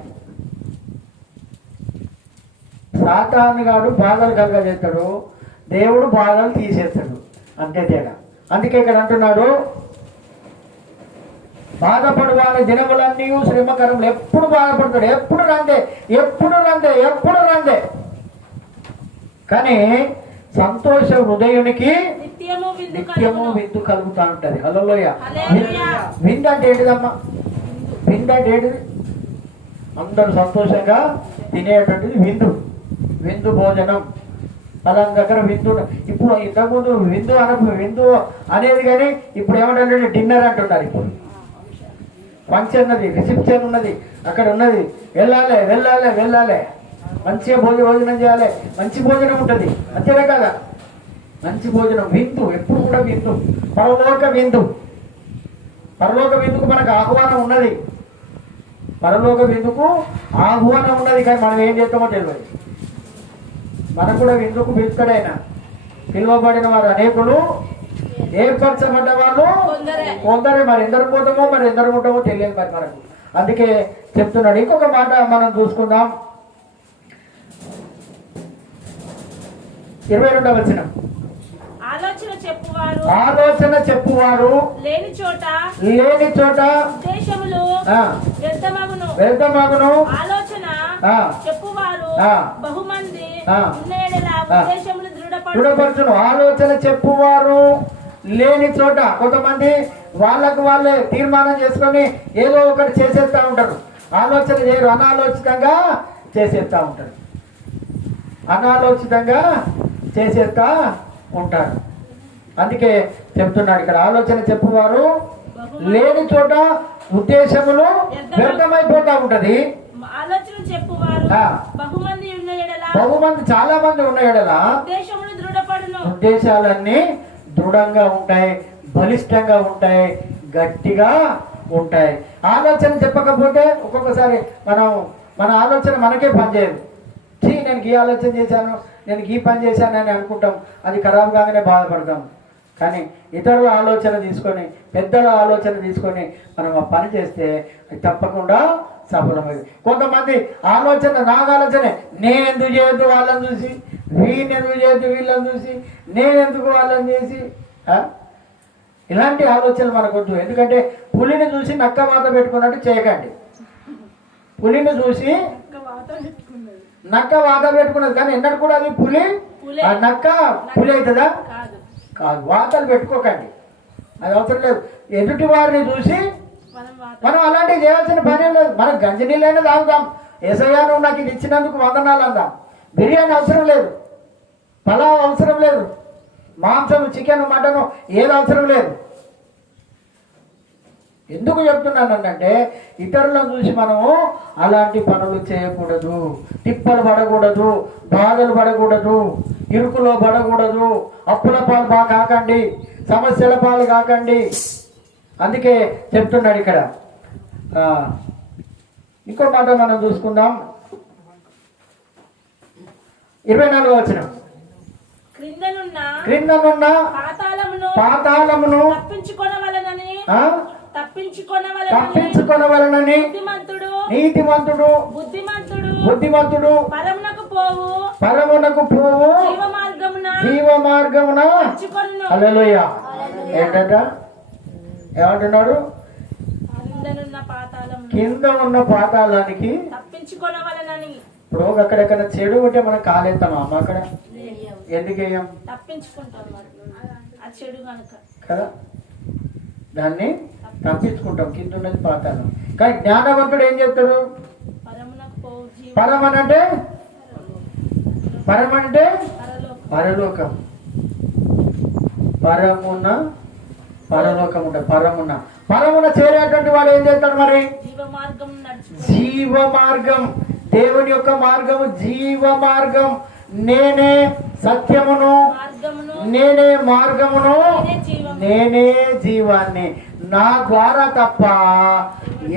సాధారణగాడు బాధలు కలగజేస్తాడు, దేవుడు బాధలు తీసేస్తాడు. అంతే తేడా. అందుకే ఇక్కడ అంటున్నాడు, బాధపడు వారి దినములన్నీ శ్రమకరములు. ఎప్పుడు బాధపడతాడు, ఎప్పుడు రందే, ఎప్పుడు రందే, ఎప్పుడు రందే. కానీ సంతోష హృదయునికి నిత్యము విందు కలుగుతా ఉంటది. హల్లెలూయా. విందు అంటే ఏంటిదమ్మా? విందు అంటే ఏంటిది? అందరూ సంతోషంగా తినేటువంటిది విందు. విందు భోజనం పలానా దగ్గర విందు. ఇప్పుడు ఇంతకుముందు విందు అనేది కానీ ఇప్పుడు ఏమంటారు, డిన్నర్ అంటున్నారు. ఇప్పుడు ఫంక్షన్ ఉన్నది, రిసెప్షన్ ఉన్నది, అక్కడ ఉన్నది, వెళ్ళాలి వెళ్ళాలి వెళ్ళాలి, మంచిగా భోజనం చేయాలి, మంచి భోజనం ఉంటుంది. అంతేనే కదా, మంచి భోజనం, విందు, ఎప్పుడు కూడా విందు, పరలోక విందు. పరలోక విందుకు మనకు ఆహ్వానం ఉన్నది, పరలోక విందుకు ఆహ్వానం ఉన్నది. కానీ మనం ఏం చేస్తామో తెలియదు. మనం కూడా విందుకు పిలుస్తాడైనా. పిలువబడిన వారు అనేకులు, ఏర్పరచబడ్డ వాళ్ళు కొందరే. మరి ఎందరు పోతామో మరి ఎందరు ఉంటామో తెలియదు మరి మనకు. అందుకే చెప్తున్నాడు. ఇంకొక మాట మనం చూసుకుందాం. 22వ వచనం. ఆలోచన చెప్పువారు లేని చోట ఉద్దేశములు వ్యర్థమగును. ఆలోచన చెప్పువారు బహుమంది దృఢపరచును. ఆలోచన చెప్పువారు లేని చోట కొంతమంది వాళ్ళకు వాళ్ళే తీర్మానం చేసుకొని ఏదో ఒకటి చేసేస్తూ ఉంటారు. ఆలోచన చేయరు, అనాలోచితంగా చేసేస్తూ ఉంటారు. అనాలోచితంగా చేసేస్తా ఉంటారు. అందుకే చెప్తున్నాడు ఇక్కడ, ఆలోచన చెప్పువారు లేని చోట ఉద్దేశములు వ్యర్థమైపోతా ఉంటది. బహుమంది చాలా మంది ఉన్న ఎడల ఉద్దేశాలన్నీ దృఢంగా ఉంటాయి, బలిష్టంగా ఉంటాయి, గట్టిగా ఉంటాయి. ఆలోచన చెప్పకపోతే ఒక్కొక్కసారి మన ఆలోచన మనకే పనిచేయదు. నేను ఈ ఆలోచన చేశాను, నేను ఈ పని చేశాను అని అనుకుంటాం. అది ఖరాబ్ కాగానే బాధపడతాం. కానీ ఇతరుల ఆలోచన తీసుకొని, పెద్దల ఆలోచన తీసుకొని మనం ఆ పని చేస్తే అది తప్పకుండా సఫలమైంది. కొంతమంది ఆలోచన, నాకు ఆలోచనే, నేనెందుకు చేయొద్దు వాళ్ళని చూసి, వీళ్ళెందుకు చేయొద్దు వీళ్ళని చూసి, నేనెందుకు వాళ్ళని చేసి, ఇలాంటి ఆలోచనలు మనకొద్దు. ఎందుకంటే పులిని చూసి నక్క వాత పెట్టుకున్నట్టు చేయకండి. పులిని చూసి నక్క వాత పెట్టుకున్నది, కానీ ఎన్నడూ కూడా అది పులి నక్క పులి అవుతుందా? కాదు. వాతలు పెట్టుకోకండి, అది అవసరం లేదు. ఎదుటి వారిని చూసి మనం అలాంటివి చేయాల్సిన పని లేదు. మనం గంజి నీళ్ళైనా తాగుదాం, ఏసయ్యా నువ్వు నాకు ఇది ఇచ్చినందుకు వందనాలు అందాం. బిర్యానీ అవసరం లేదు, పలావ్ అవసరం లేదు, మాంసం, చికెన్, మటన్ ఏది అవసరం లేదు. ఎందుకు చెప్తున్నానంటే ఇతరులను చూసి మనము అలాంటి పనులు చేయకూడదు, తిప్పలు పడకూడదు, బాధలు పడకూడదు, ఇరుకులో పడకూడదు, అప్పుల పాలు కాకండి, సమస్యల పాలు కాకండి. అందుకే చెప్తున్నాడు ఇక్కడ. ఇంకో మాట మనం చూసుకుందాం. 24వ వచనం. క్రిందనున్న పాతాళమును తప్పించుకొనవలనని నీతిమంతుడు బుద్ధిమంతుడు పరమునకు పోవు జీవ మార్గమున. హల్లెలూయా. ఏంటంట? ఏమంటున్నాడు? కింద ఉన్న పాతాళానికి ఇప్పుడు అక్కడెక్కడ చెడు ఉంటే మనం కాలేస్తామా అమ్మ? అక్కడ ఎందుకు వేయం కదా, దాన్ని తప్పించుకుంటాం. కింద ఉన్నది పాతాళం. కానీ జ్ఞానవంతుడు ఏం చెప్తాడు? పరమనంటే పరలోకం, పరలోకం ఉంటుంది. పరమున చేరేటువంటి వాడు ఏం చేస్తాడు? మరి జీవ మార్గం, దేవుని యొక్క మార్గము జీవ మార్గం. నేనే సత్యమును, నేనే మార్గమును, నేనే జీవాన్ని. నా ద్వారా తప్ప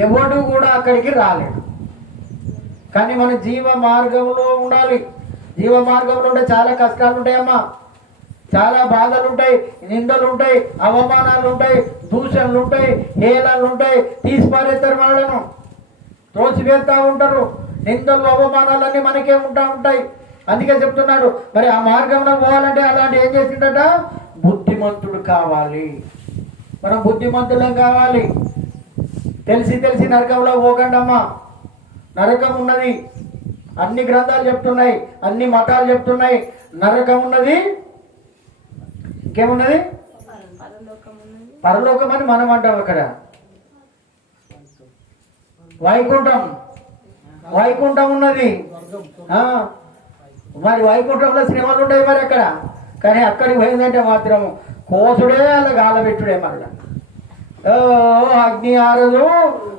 ఎవడు కూడా అక్కడికి రాలేడు. కానీ మన జీవ మార్గంలో ఉండాలి. జీవ మార్గంలో ఉంటే చాలా కష్టాలు ఉంటాయమ్మా, చాలా బాధలు ఉంటాయి, నిందలు ఉంటాయి, అవమానాలు ఉంటాయి, దూషణలు ఉంటాయి, హేళనలు ఉంటాయి. తీసి పారేస్తారు, మనలను త్రోసివేస్తూ ఉంటారు. నిందలు అవమానాలన్నీ మనకే ఉంటాయి. అందుకే చెప్తున్నాడు, మరి ఆ మార్గంలో పోవాలంటే అలాంటి ఏం చేసిండట, బుద్ధిమంతుడు కావాలి. మనం బుద్ధిమంతులం కావాలి. తెలిసి నరకంలో పోకండమ్మా. నరకం ఉన్నది, అన్ని గ్రంథాలు చెప్తున్నాయి, అన్ని మతాలు చెప్తున్నాయి. నరకం ఉన్నది, ఇంకేమున్నది, పరలోకం అని మనం అంటాం. అక్కడ వైకుంఠం ఉన్నది. మరి వైకుంఠంలో శ్రమలు ఉంటాయి మరి అక్కడ. కానీ అక్కడికి పోయిందంటే మాత్రం కోసుడే అలా గాలబెట్టుడే మళ్ళా. ఓ అగ్ని ఆరదు,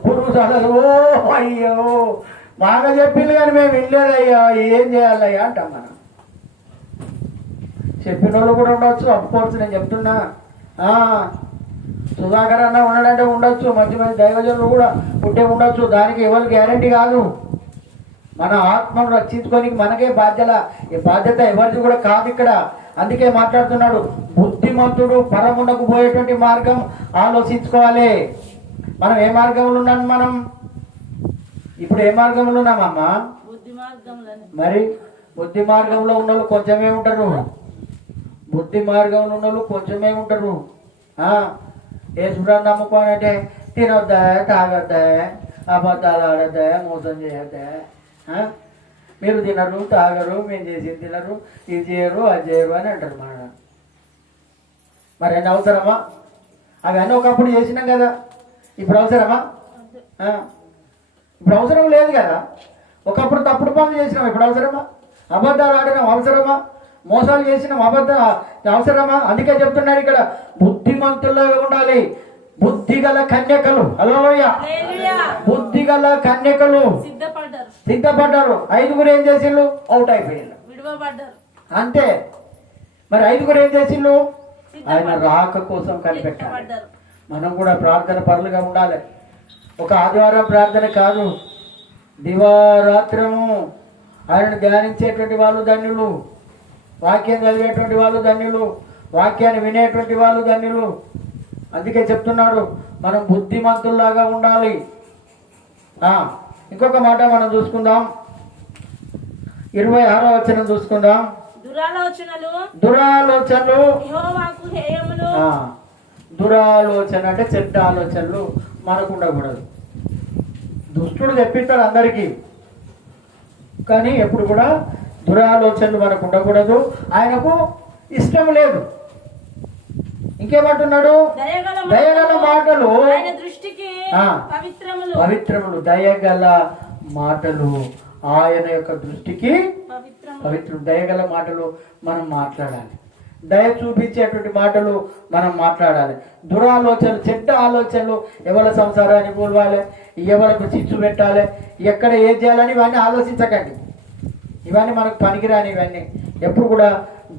పురుగు చదదు. ఓ అయ్యో బాగా చెప్పింది కానీ మేము వినలేదయ్యా, ఏం చేయాలయ్యా అంటాం మనం. చెప్పిన వాళ్ళు కూడా ఉండొచ్చు, అఫ్కోర్స్ నేను చెప్తున్నా. సుధాకర్ అన్న ఉన్నాడంటే ఉండొచ్చు, మంచి మంచి దైవజనులు కూడా ఉంటే ఉండొచ్చు. దానికి ఎవరు గ్యారంటీ కాదు. మన ఆత్మను రక్షించుకోనికి మనకే బాధ్యత ఎవరిది కూడా కాదు ఇక్కడ. అందుకే మాట్లాడుతున్నాడు, బుద్ధిమంతుడు పరమునకు పోయేటువంటి మార్గం ఆలోచించుకోవాలి. మనం ఏ మార్గంలో ఉన్నాం? మనం ఇప్పుడు ఏ మార్గంలో ఉన్నామమ్మా? మరి బుద్ధి మార్గంలో ఉన్న వాళ్ళు కొంచెమే ఉంటారు. బుద్ధి మార్గంలో ఉన్న వాళ్ళు కొంచెమే ఉంటారు. యేసుప్రభుని నమ్ముకోనంటే తినొద్దా, తాగొద్దా, అబద్ధాలు ఆడద్దా, మోసం చేయొద్దా. మీరు తినరు, తాగరు, మేము చేసింది తినరు, ఇది చేయరు, అది చేయరు అని అంటారు. మరి అన్నీ అవసరమా? అవన్నీ ఒకప్పుడు చేసినాం కదా, ఇప్పుడు అవసరమా? ఇప్పుడు అవసరం లేదు కదా. ఒకప్పుడు తప్పుడు పనులు చేసినాం, ఇప్పుడు అవసరమా? అబద్ధాలు ఆడినాం, అవసరమా? మోసాలు చేసినాం, అవసరమా? అందుకే చెప్తున్నాడు ఇక్కడ, బుద్ధిమంతుల్లో ఉండాలి. బుద్ధిగల కన్యకలు, హల్లెలూయా, బుద్ధిగల కన్యకలు సిద్ధపడ్డారు. 5 ఏం చేసిండ్రు? అవుట్ అయిపోయారు, అంతే. మరి 5 ఏం చేసిండ్రు? ఆయన రాక కోసం కనిపెట్టాలి. మనం కూడా ప్రార్థన పరులుగా ఉండాలి. ఒక ఆదివారం ప్రార్థన కాదు, దివారాత్రము ఆయనను ధ్యానించేటువంటి వాళ్ళు ధన్యులు, వాక్యం చదివేటువంటి వాళ్ళు ధన్యులు, వాక్యాన్ని వినేటువంటి వాళ్ళు ధన్యులు. అందుకే చెప్తున్నాడు, మనం బుద్ధిమంతుల్లాగా ఉండాలి. ఇంకొక మాట మనం చూసుకుందాం, 26వ వచనం చూసుకుందాం. దురాలోచన అంటే చెడ్డ ఆలోచనలు మనకు ఉండకూడదు. దుష్టుడు తెప్పిస్తాడు అందరికీ, కానీ ఎప్పుడు కూడా దురాలోచనలు మనకు ఉండకూడదు. ఆయనకు ఇష్టం లేదు. ఇంకేమంటున్నాడు? దయగల మాటలు పవిత్రములు. దయగల మాటలు ఆయన యొక్క దృష్టికి పవిత్రం. దయగల మాటలు మనం మాట్లాడాలి, దయ చూపించేటువంటి మాటలు మనం మాట్లాడాలి. దురాలోచనలు, చెడ్డ ఆలోచనలు, ఎవరి సంసారాన్ని కూలవాలి, ఎవరికి చిచ్చు పెట్టాలి, ఎక్కడ ఏం చేయాలని ఇవన్నీ ఆలోచించకండి. ఇవన్నీ మనకు పనికిరాని. ఇవన్నీ ఎప్పుడు కూడా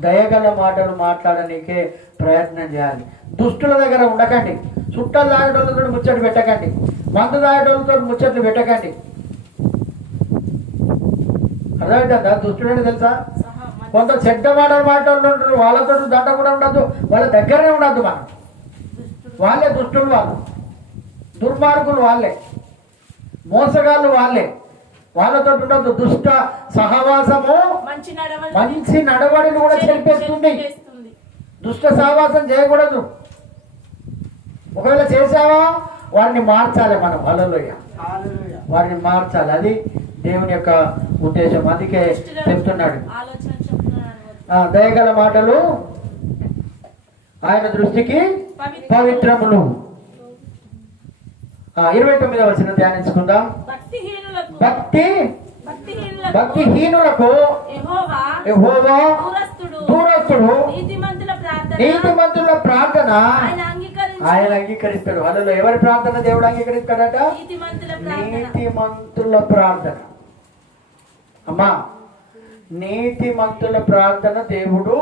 దయగల మాటలు మాట్లాడడానికే ప్రయత్నం చేయాలి. దుష్టుల దగ్గర ఉండకండి, చుట్టాలు తాగేటోళ్ళతో ముచ్చట్లు పెట్టకండి, మందు తాగేటోళ్ళతో ముచ్చట్లు పెట్టకండి. అర్థమవుతుందా? దుష్టుడు అంటే తెలుసా? కొంత చెడ్డ మాటలు మాట్లాడుతుంటారు, వాళ్ళతో దంట కూడా ఉండద్దు, వాళ్ళ దగ్గరనే ఉండద్దు. మనం వాళ్ళే దుష్టులు, వాళ్ళు దుర్మార్గులు, వాళ్ళే మోసగాళ్ళు, వాళ్ళే. వాళ్ళతో ఉండద్దు. దుష్ట సహవాసము మంచి నడవడిని కూడా చెరిపేస్తుంది. దుష్ట సహవాసం చేయకూడదు. ఒకవేళ చేసావా వారిని మార్చాలి మనం. హల్లెలూయా, వారిని మార్చాలి. అది దేవుని యొక్క ఉద్దేశం. అందుకే చెప్తున్నాడు, దయగల మాటలు ఆయన దృష్టికి పవిత్రములు. 29వ వచనం ధ్యానించుకుందాం. భక్తిహీనులకు యెహోవా దూరస్తుడు, నీతిమంతుల ప్రార్థన ఆయన అంగీకరిస్తాడు. వాళ్ళలో ఎవరి ప్రార్థన దేవుడు అంగీకరిస్తాడట? నీతిమంతుల ప్రార్థన. అమ్మా, నీతిమంతుల ప్రార్థన దేవుడు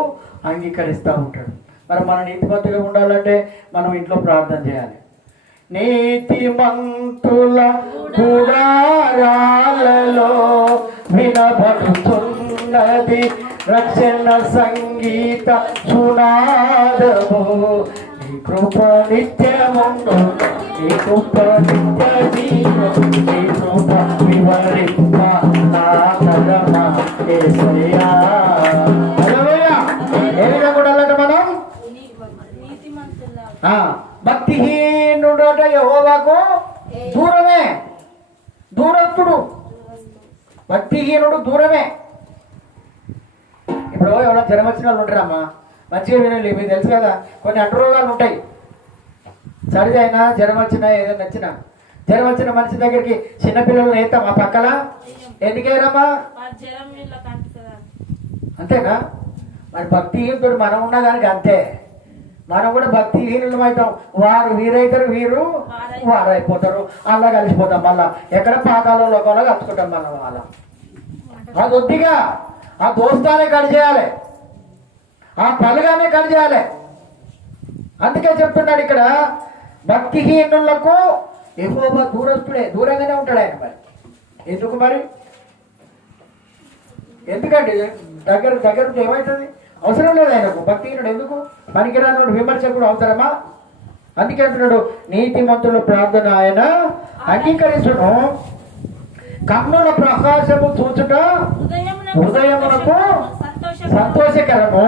అంగీకరిస్తూ ఉంటాడు. మరి మన నీతిమంతుగా ఉండాలంటే మనం ఇంట్లో ప్రార్థన చేయాలి. నీతిమంతుల గుడారాలలో వినబడుతున్నది రక్షణ సంగీత సునాదము. నీ కృప నిత్యముండు, నీ కృప నిత్య జీవం, నీ కృప వివరింప నా తరమా యేసయ్యా. ఎట్లుండట యెహోవాకు దూరమే, దూరస్తుడు. భక్తిహీనుడు దూరమే. ఇప్పుడు ఎవరైనా జ్వరం వచ్చిన వాళ్ళు ఉంటారమ్మా, మంచిగా వినాలి. మీకు తెలుసు కదా, కొన్ని అంటురోగాలు ఉంటాయి. సరిది అయినా జ్వరం వచ్చినా ఏదైనా వచ్చినా, జ్వరం వచ్చిన మనిషి దగ్గరికి చిన్నపిల్లలు వేస్తాం ఆ పక్కన. ఎందుకేరమ్మా? అంతేనా? మరి భక్తిహీనుడు మనం ఉన్నా కానీ అంతే. మనం కూడా భక్తిహీనులం అవుతాం. వారు వీరైతారు, వీరు వారు అయిపోతారు. అలా కలిసిపోతాం. మళ్ళా ఎక్కడ పాతాల లోకంలో కలుసుకుంటాం మనం. వాళ్ళ అది వద్దిగా ఆ దోస్తానే కట్ చేయాలి, ఆ పలుగానే కట్ చేయాలి. అందుకే చెప్తున్నాడు ఇక్కడ, భక్తిహీనులకు యెహోవా దూరస్తుడే, దూరంగానే ఉంటాడు ఆయన. మరి ఎందుకు? మరి ఎందుకండి దగ్గర దగ్గర ఏమవుతుంది? అవసరం లేదు ఆయనకు. భక్తిహీనుడు ఎందుకు? పనికిరానుడు విమర్శకుడు అవసరమా? అందుకే అంటున్నాడు, నీతిమంతుల ప్రార్థన ఆయన అంగీకరించును, కన్నుల ప్రకాశము చూచుట హృదయమునకు సంతోషకరము,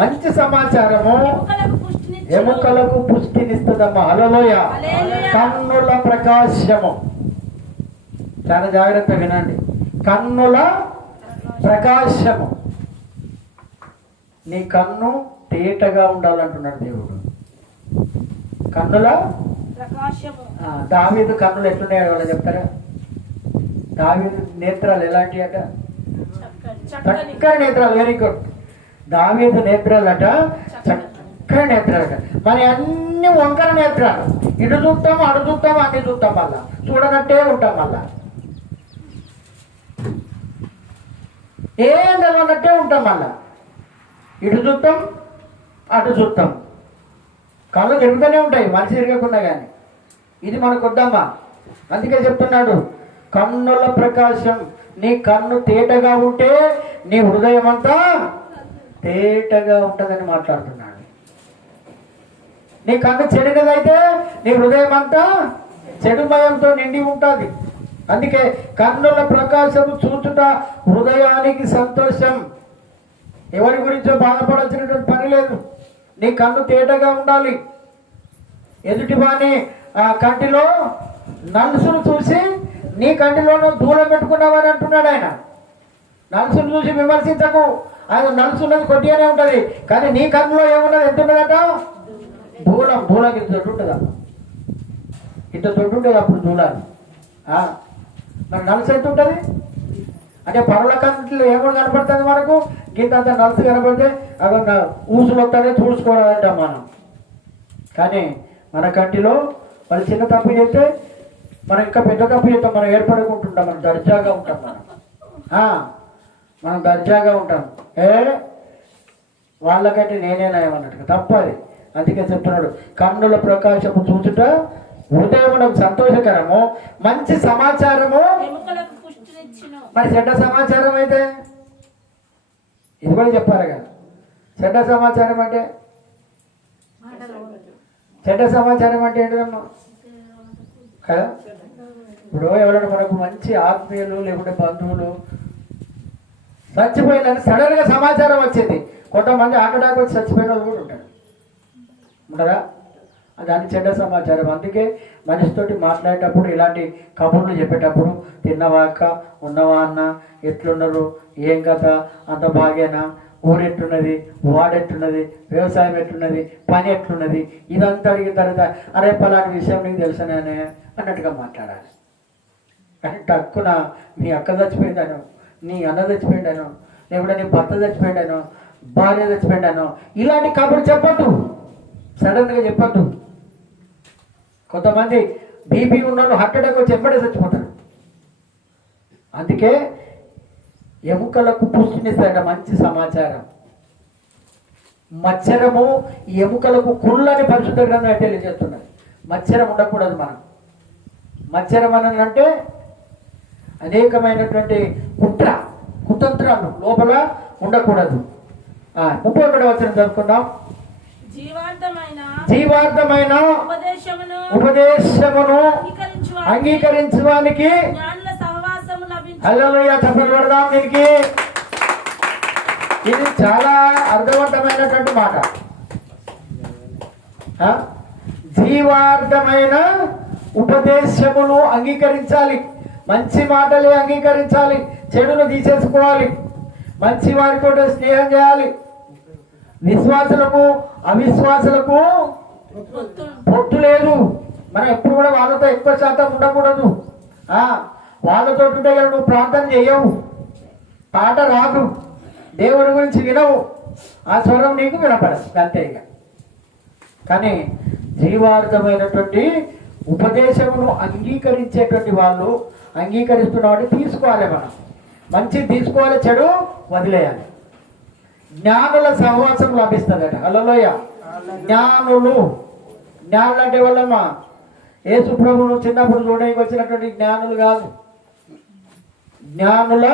మంచి సమాచారము ఎముకలకు పుష్టినిస్తుందమ్మా. హల్లెలూయా. కన్నుల ప్రకాశము, చాలా జాగ్రత్త వినండి. కన్నుల ప్రకాశము. నీ కన్ను తేటగా ఉండాలంటున్నాడు దేవుడు. కన్నుల ప్రకాశము. దావీదు కన్నులు ఎట్లున్నాయో వాళ్ళు చెప్తారా? దావీదు నేత్రాలు ఎలాంటి అట? చక్కని నేత్రాలు. Very good. దావీదు నేత్రాలట చక్కని నేత్రాలట. మరి అన్ని వంకర నేత్రాలు. ఇటు చూస్తాము, అటు చూస్తాము, అన్ని చూస్తాం. మళ్ళా చూడనట్టే ఉంటాం. మళ్ళా ఏం తెలవనట్టే ఉంటాం. మళ్ళా ఇటు చూస్తాం, అటు చూస్తాం. కళ్ళు తిరుగుతూనే ఉంటాయి మనిషి తిరగకుండా. కానీ ఇది మనకు వద్దామా? అందుకే చెప్తున్నాడు, కన్నుల ప్రకాశం. నీ కన్ను తేటగా ఉంటే నీ హృదయం అంతా తేటగా ఉంటుందని మాట్లాడుతున్నాడు. నీ కన్ను చెడినదైతే నీ హృదయం అంతా చెడుమయంతో నిండి ఉంటుంది. అందుకే కన్నుల ప్రకాశము చూచుట హృదయానికి సంతోషం. ఎవరి గురించో బాధపడాల్సినటువంటి పని లేదు. నీ కన్ను తేటగా ఉండాలి. ఎదుటి వాని కంటిలో నలుసును చూసి నీ కంటిలోనూ దూరం పెట్టుకున్నావని అంటున్నాడు ఆయన. నలుసును చూసి విమర్శించకు. ఆయన నలుసున్నది కొద్దిగానే ఉంటుంది, కానీ నీ కన్నులో ఏమున్నది? ఎంత ఉన్నదట? దూలం. దూలం ఇంత దొడ్డు ఉంటుంది అమ్మ, ఇంత దొడ్డు ఉంటుంది అప్పుడు దూలాలు. మరి నలుసు ఎంత ఉంటుంది అంటే పరుల కంట్లో ఏమో కనపడుతుంది మనకు. గీతంతా నలుసు కనపడితే అవి ఊసులు వస్తానే చూసుకోవాలంటాం మనం. కానీ మన కంటిలో వాళ్ళు చిన్న తప్పు చేస్తే మనం ఇంకా పెద్ద తప్పు చేస్తాం. మనం ఏర్పడుకుంటుంటాం. మనం దర్జాగా ఉంటాం. మనం దర్జాగా ఉంటాం. వాళ్ళకంటే నేనేనాయమన్నట్టుగా తప్పది. అందుకే చెప్తున్నాడు, కన్నుల ప్రకాశము చూచుట హృదయమునకు సంతోషకరము, మంచి సమాచారము. మరి చెడ్డ సమాచారం అయితే ఇది కూడా చెప్పారు కదా. చెడ్డ సమాచారం అంటే ఏంటమ్మా కదా? ఇప్పుడు ఎవరైనా మనకు మంచి ఆత్మీయులు లేకుంటే బంధువులు చచ్చిపోయిందని సడన్ గా సమాచారం వచ్చింది. కొంతమంది హార్ట్ అటాక్ వచ్చి చచ్చిపోయిన వాళ్ళు కూడా ఉంటారా? దాని చెడ్డ సమాచారం. అందుకే మనిషితోటి మాట్లాడేటప్పుడు ఇలాంటి కబుర్లు చెప్పేటప్పుడు, తిన్నవా అక్క, ఉన్నవా అన్న, ఎట్లున్నారు, ఏం కథ, అంత బాగేనా, ఊరెట్లున్నది, వాడెట్లున్నది, వ్యవసాయం ఎట్లున్నది, పని ఎట్లున్నది, ఇదంతా అడిగిన తర్వాత అరే పలాంటి విషయం నీకు తెలుసునే అన్నట్టుగా మాట్లాడాలి. కానీ తక్కువ నీ అక్క చచ్చిపోయిందాను, నీ అన్న చచ్చిపోయిండాను, లేకుంటే నీ భర్త చచ్చిపోయిండాను, భార్య చచ్చిపోయిండాను, ఇలాంటి కబుర్లు చెప్పద్దు. సడన్గా చెప్పద్దు. కొంతమంది బీపీ ఉన్నాడు, హార్ట్ అటాక్ వచ్చి ఎప్పుడే చచ్చిపోతాడు. అందుకే ఎముకలకు పుష్టినిస్తాడ మంచి సమాచారం. మత్సరము ఎముకలకు కుళ్ళని పరిశుద్ధ గ్రంథం తెలియజేస్తున్నది. మత్సరం ఉండకూడదు. మనం మత్సరం అని అంటే అనేకమైనటువంటి కుతంత్రాలు లోపల ఉండకూడదు. 31వ వచనం చదువుకుందాం. జీవార్థమైన ఉపదేశమును అంగీకరించడానికి హల్లెలూయా చెప్పలు పెడదాం. దీనికి ఇది చాలా అర్థవంతమైనటువంటి మాట. జీవార్థమైన ఉపదేశములు అంగీకరించాలి. మంచి మాటలే అంగీకరించాలి, చెడును తీసేసుకోవాలి. మంచి వారితో స్నేహం చేయాలి. విశ్వాసులకు అవిశ్వాసులకు పొత్తు లేదు. మనం ఎప్పుడు కూడా వాళ్ళతో ఎక్కువ శాతం ఉండకూడదు. వాళ్ళతో ఉంటే కదా నువ్వు ప్రార్థన చేయవు, పాట రాదు, దేవుడి గురించి వినవు, ఆ స్వరం నీకు వినపడదు, అంతే ఇక. కానీ జీవార్థమైనటువంటి ఉపదేశమును అంగీకరించేటువంటి వాళ్ళు అంగీకరిస్తున్నవాడిని తీసుకోవాలి. మనం మంచిది తీసుకోవాలి, చెడు వదిలేయాలి. జ్ఞానుల సహవాసం లభిస్తుందట. హల్లెలూయ. జ్ఞానులు అంటే వాళ్ళమ్మా యేసు ప్రభువును చిన్నప్పుడు చూడడానికి వచ్చినటువంటి జ్ఞానులు కాదు. జ్ఞానుల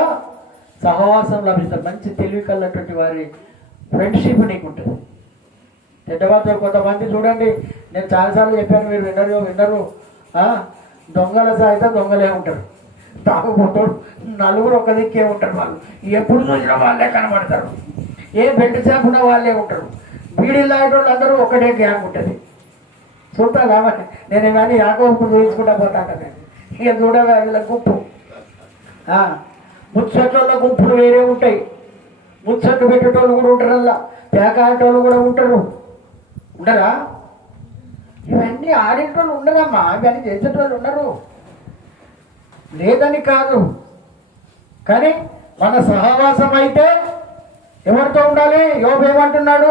సహవాసం లభిస్తుంది. మంచి తెలివి కలటువంటి వారి ఫ్రెండ్షిప్ నీకు ఉంటుంది. చెడ్డవాతో కొంతమంది చూడండి, నేను చాలాసార్లు చెప్పాను, మీరు వినరు. దొంగల సాయితే దొంగలే ఉంటారు, తాగుపోతాడు, నలుగురు ఒక దిక్కే ఉంటారు. వాళ్ళు ఎప్పుడు చూసిన వాళ్ళే కనబడతారు. ఏ బెల్ట్ షాప్ ఉన్న వాళ్ళే ఉంటారు. బీడీలు తాగేటోళ్ళు అందరూ ఒకటే గ్యాంగ్ ఉంటుంది. చూడాలా మరి నేను కానీ యాకోబుకు చూపించుకుంటా పోతాను నేను. ఇక చూడాలి వీళ్ళ గుంపు. ముచ్చట్ల గుంపులు వేరే ఉంటాయి. ముచ్చట్లు పెట్టేటోళ్ళు కూడా ఉంటారు, అలా పేకాటోళ్ళు కూడా ఉంటారు. ఉండరా? ఇవన్నీ ఆడేటోళ్ళు ఉండరమ్మా, ఇవన్నీ చేసేటోళ్ళు ఉండరు, లేదని కాదు. కానీ మన సహవాసం అయితే ఎవరితో ఉండాలి? యోబు ఏమంటున్నాడు?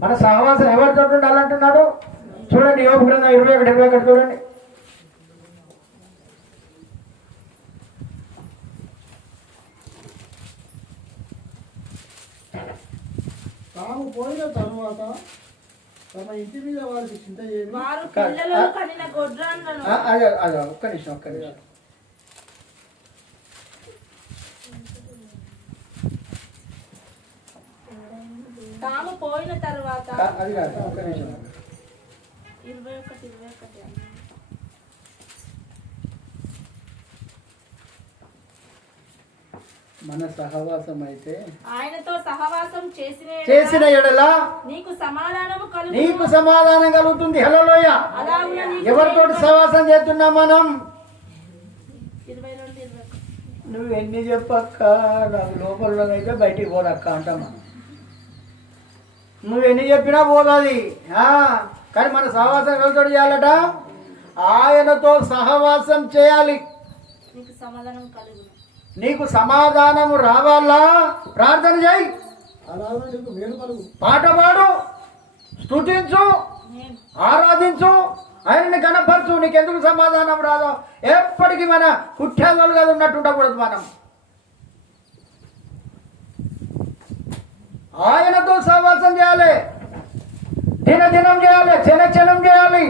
మన సహవాసం ఎవరితో ఉండాలంటున్నాడు? చూడండి, యోబు గ్రంథం 21:21 చూడండి. తాము పోయిన తరువాత తమ ఇంటి మీద వారికి చింత చేయదు. అదే ఒక్క నిమిషం. తాము పోయిన తర్వాత అది కాదు, ఒక్క నిమిషం. 21. మన సహవాసం అయితే ఆయనతో సహవాసం చేసిన ఎడల నీకు సమాధానం కలుగుతుంది. హల్లెలూయా. ఎవరితోటి సహవాసం చేస్తున్నాం మనం? 22. నువ్వు ఎన్ని చెప్పక్క, నాకు లోపలనైతే బయటికి పోదక్క అంటాం మనం. నువ్వు ఎన్ని చెప్పినా పోతుంది. కానీ మన సహవాసం ఎవరితో చేయాలట? ఆయనతో సహవాసం చేయాలి. నీకు సమాధానము రావాలా? ప్రార్థన చేయి, పాట పాడు, స్తుతించు, ఆరాధించు, ఆయనని కనపరచు. నీకెందుకు సమాధానం రాదో? ఎప్పటికీ మన కుట్టాలు కదా ఉన్నట్టు ఉండకూడదు. మనం ఆయనతో సహవాసం చేయాలి, దినదినం చేయాలి, క్షణక్షణం చేయాలి.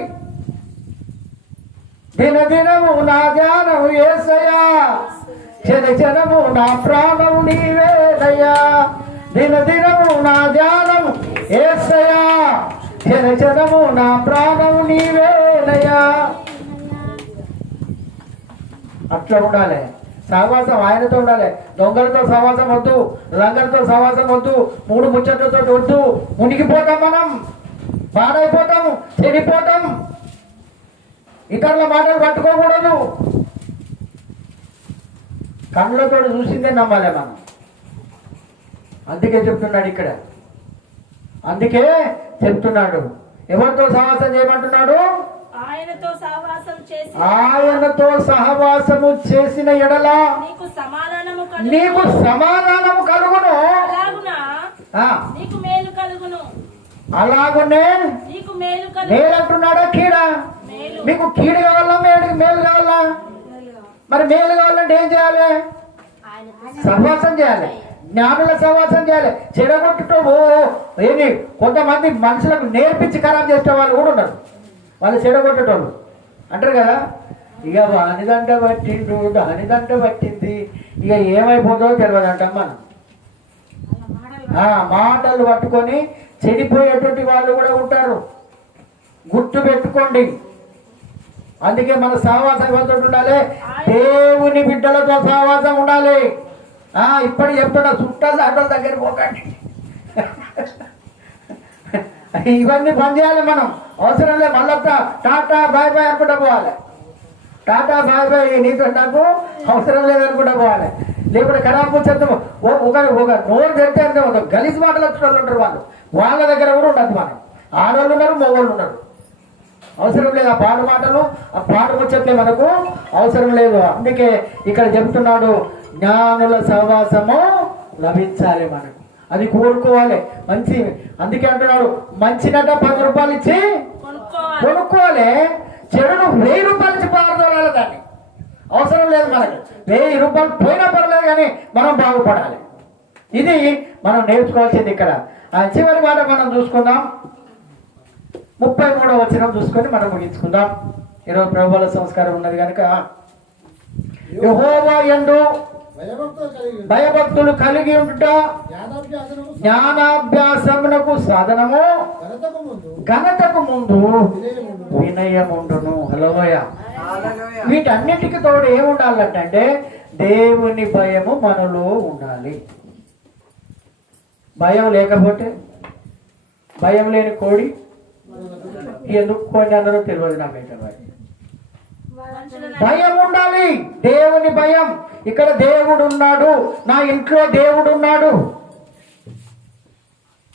దినదినము నా ధ్యానము యేసయ్యా, క్షణక్షణము నా ప్రాణము నీవేనయ్యా. దినదినము నా ధ్యానము యేసయ్యా, క్షణక్షణము నా ప్రాణము నీవేనయ్యా. అట్లా ఉండాలి సహవాసం, ఆయనతో ఉండాలి. దొంగలతో సహవాసం వద్దు, లంగలతో సహవాసం వద్దు, మూడు ముచ్చట్లతో వద్దు. మునిగిపోతాం, మనం పాడైపోతాము, చెడిపోతాం. ఇతరుల మాటలు పట్టుకోకూడదు. కళ్ళతో చూసిందే నమ్మాలి మనం. అందుకే చెప్తున్నాడు ఇక్కడ. అందుకే చెప్తున్నాడు, ఎవరితో సహవాసం చేయమంటున్నాడు? ఆయనతో సహవాసము చేసిన ఎడల నీకు సమాధానము కలుగును. అలాగునే మేలంటున్నాడా కీడ? మీకు కీడు కావాలా? మేలు కావాలా? మరి మేలు కావాలంటే ఏం చేయాలి? సహవాసం చేయాలి, జ్ఞానుల సహవాసం చేయాలి. చెడగొట్టుతో ఏమి కొంతమంది మనుషులకు నేర్పించి ఖరాబ్ చేసే వాళ్ళు కూడా ఉన్నారు. వాళ్ళు చెడగొట్టేటోళ్ళు అంటారు కదా, ఇక వానిదంట పట్టిండు, దానిదంట పట్టింది, ఇక ఏమైపోతుందో తెలియదు అంటాం మనం. మాటలు పట్టుకొని చెడిపోయేటువంటి వాళ్ళు కూడా ఉంటారు, గుర్తు పెట్టుకోండి. అందుకే మన సహవాసం ఎవరితో ఉండాలి? దేవుని బిడ్డలతో సహవాసం ఉండాలి. ఇప్పటి చెప్తున్నా, చుట్టాలు అడ్డల దగ్గర పోకండి. ఇవన్నీ బంద్ చేయాలి మనం. అవసరం లేదు మళ్ళా టాటా బాయ్ బాయ్ అనుకుంటా పోవాలి. టాటా బాయ్ బాయ్ నీతో నాకు అవసరం లేదనుకుంటా పోవాలి. లేకపోతే ఖరాబ్ వచ్చేద్దాం. ఒక నోరు తెరితే అంటే గలీజ్ మాటలు వచ్చిన వాళ్ళు ఉంటారు. వాళ్ళ దగ్గర కూడా ఉండదు. మనం ఆడవాళ్ళు ఉన్నారు, మగవాళ్ళు ఉన్నారు. అవసరం లేదు ఆ పాడు మాటలు, ఆ పాడు ముచ్చట్లే మనకు అవసరం లేదు. అందుకే ఇక్కడ చెప్తున్నాడు, జ్ఞానుల సహవాసము లభించాలి మనకు. అది కోరుకోవాలి మంచి. అందుకే అంటున్నాడు, మంచినట 10 రూపాయలు ఇచ్చి కొనుక్కోవాలి, చెడును 1000 రూపాయలు ఇచ్చి పారదోలాలి. దాన్ని అవసరం లేదు మనకు. 1000 రూపాయలు పోయినా పర్లేదు కానీ మనం బాగుపడాలి. ఇది మనం నేర్చుకోవాల్సింది. ఇక్కడ ఆ చివరి మాట మనం చూసుకుందాం. 33వ వచనం చూసుకొని మనం ముగించుకుందాం. ఈరోజు ప్రభువుల సంస్కారం ఉన్నది కనుక, యెహోవా యందు భయభక్తులు కలిగి ఉండుట జ్ఞానాభ్యాసమునకు సాధనము, ఘనతకు ముందు వినయముండును. హల్లెలూయా. వీటన్నిటికి తోడు ఏముండాలంటే దేవుని భయము మనలో ఉండాలి. భయం లేకపోతే, భయం లేని కోడి ఎందుకు కోడి అన్నారో తెలియదు నాకైతే. భయం ఉండాలి, దేవుని భయం. ఇక్కడ దేవుడు ఉన్నాడు, నా ఇంట్లో దేవుడు ఉన్నాడు,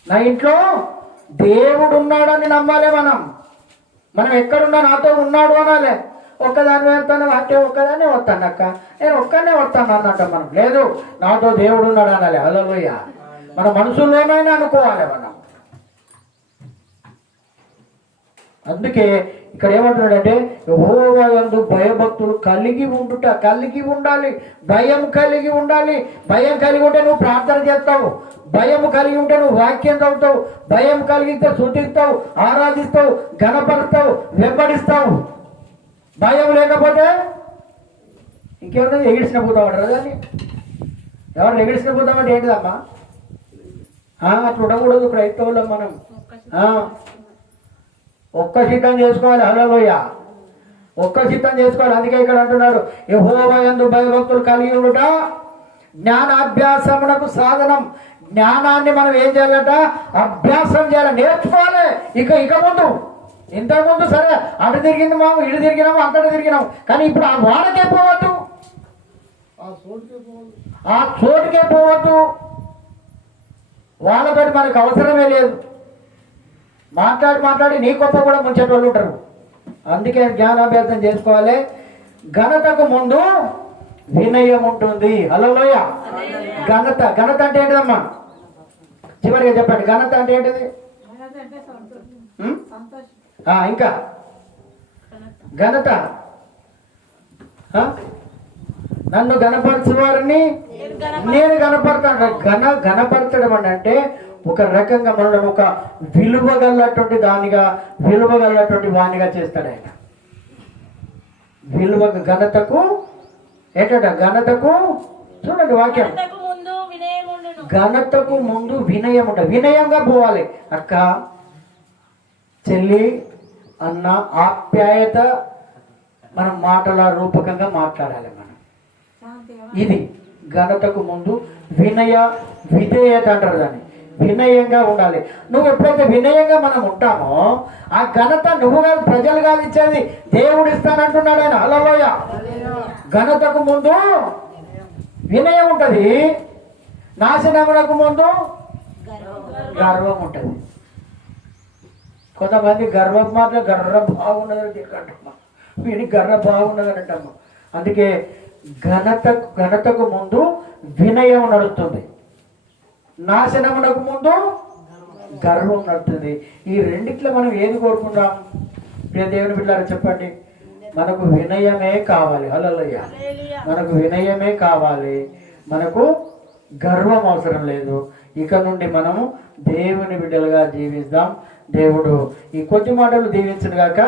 నా ఇంట్లో దేవుడు ఉన్నాడని నమ్మాలి మనం. మనం ఎక్కడున్నా నాతో ఉన్నాడు అనాలి. ఒక్కదాన్ని వెళ్తాను అంటే ఒక్కదాన్నే వస్తాను అక్క, నేను ఒక్కనే వస్తాను అన్నట్టు మనం లేదు, నాతో దేవుడు ఉన్నాడు అనాలి. హల్లెలూయా. మన మనసులోనైనా అనుకోవాలి మనం. అందుకే ఇక్కడ ఏమంటున్నాడంటే, యెహోవా యందు భయభక్తులు కలిగి ఉండుట, కలిగి ఉండాలి, భయం కలిగి ఉండాలి. భయం కలిగి ఉంటే నువ్వు ప్రార్థన చేస్తావు, భయం కలిగి ఉంటే నువ్వు వాక్యం చదువుతావు, భయం కలిగితే స్తుతిస్తావు, ఆరాధిస్తావు, ఘనపరుస్తావు, వెంబడిస్తావు. భయం లేకపోతే ఇంకేమన్నా ఎగిడిసిన పోతామంటారు దాన్ని. ఎవరు ఎగిడిసిన పోతామంటే ఏంటిదమ్మా? అట్లా ఉండకూడదు క్రైస్తవులం మనం. ఒక్క సిద్ధం చేసుకోవాలి. హల్లెలూయా. ఒక్క సిద్ధం చేసుకోవాలి. అందుకే ఇక్కడ అంటున్నాడు, యెహోవా యందు భయభక్తులు కలిగి ఉండుట జ్ఞానాభ్యాసమునకు సాధనం. జ్ఞానాన్ని మనం ఏం చేయాలట? అభ్యాసం చేయాలి, నేర్చుకోవాలి. ఇక ముందు, ఇంతకుముందు సరే అటు తిరిగినాము, ఇటు తిరిగినాము, అంతటి తిరిగినాము, కానీ ఇప్పుడు ఆ వాడకే పోవద్దు, ఆ చోటుకే పోవద్దు. వాళ్ళతోటి మనకు అవసరమే లేదు. మాట్లాడి నీ గొప్ప కూడా ముంచేటోళ్ళు ఉంటారు. అందుకే జ్ఞానాభ్యాసం చేసుకోవాలి. ఘనతకు ముందు వినయం ఉంటుంది. హల్లెలూయా. ఘనత అంటే ఏంటిదమ్మా? చివరిగా చెప్పండి, ఘనత అంటే ఏంటిది? ఇంకా ఘనత, నన్ను గణపరచు వారిని నేను గణపడతాను. గణపరచడం అంటే ఒక రకంగా మనల్ని ఒక విలువగలటువంటి వాణిగా చేస్తాడు ఆయన. ఘనతకు ఏంటంట? ఘనతకు చూడండి వాక్యం, ఘనతకు ముందు వినయం ఉంటుంది. వినయంగా పోవాలి. అక్క, చెల్లి, అన్న, ఆప్యాయత మనం మాటల రూపకంగా మాట్లాడాలి మనం. ఇది ఘనతకు ముందు విధేయత అంటారు దాన్ని. వినయంగా ఉండాలి. నువ్వు ఎప్పుడైతే వినయంగా మనం ఉంటామో ఆ ఘనత నువ్వు కాదు, ప్రజలు కాదు ఇచ్చేది, దేవుడు ఇస్తానంటున్నాడు ఆయన. హల్లెలూయా. ఘనతకు ముందు వినయం ఉంటుంది, నాశనమునకు ముందు గర్వం ఉంటుంది. కొంతమంది గర్వం మాత్రం గర్ర బాగున్నదని అంటమ్మా, వీడి గర్ర బాగున్నదని అంటమ్మా. అందుకే ఘనతకు ముందు వినయం నడుస్తుంది, నాశనమునకు ముందు గర్వం నడుతుంది. ఈ రెండిట్లో మనం ఏది కోరుకుంటాం? ప్రియ దేవుని బిడ్డలారా చెప్పండి. మనకు వినయమే కావాలి. హల్లెలూయా. మనకు వినయమే కావాలి, మనకు గర్వం అవసరం లేదు. ఇక నుండి మనము దేవుని బిడ్డలుగా జీవిస్తాం. దేవుడు ఈ కొద్ది మాటలు దీవించును గాక.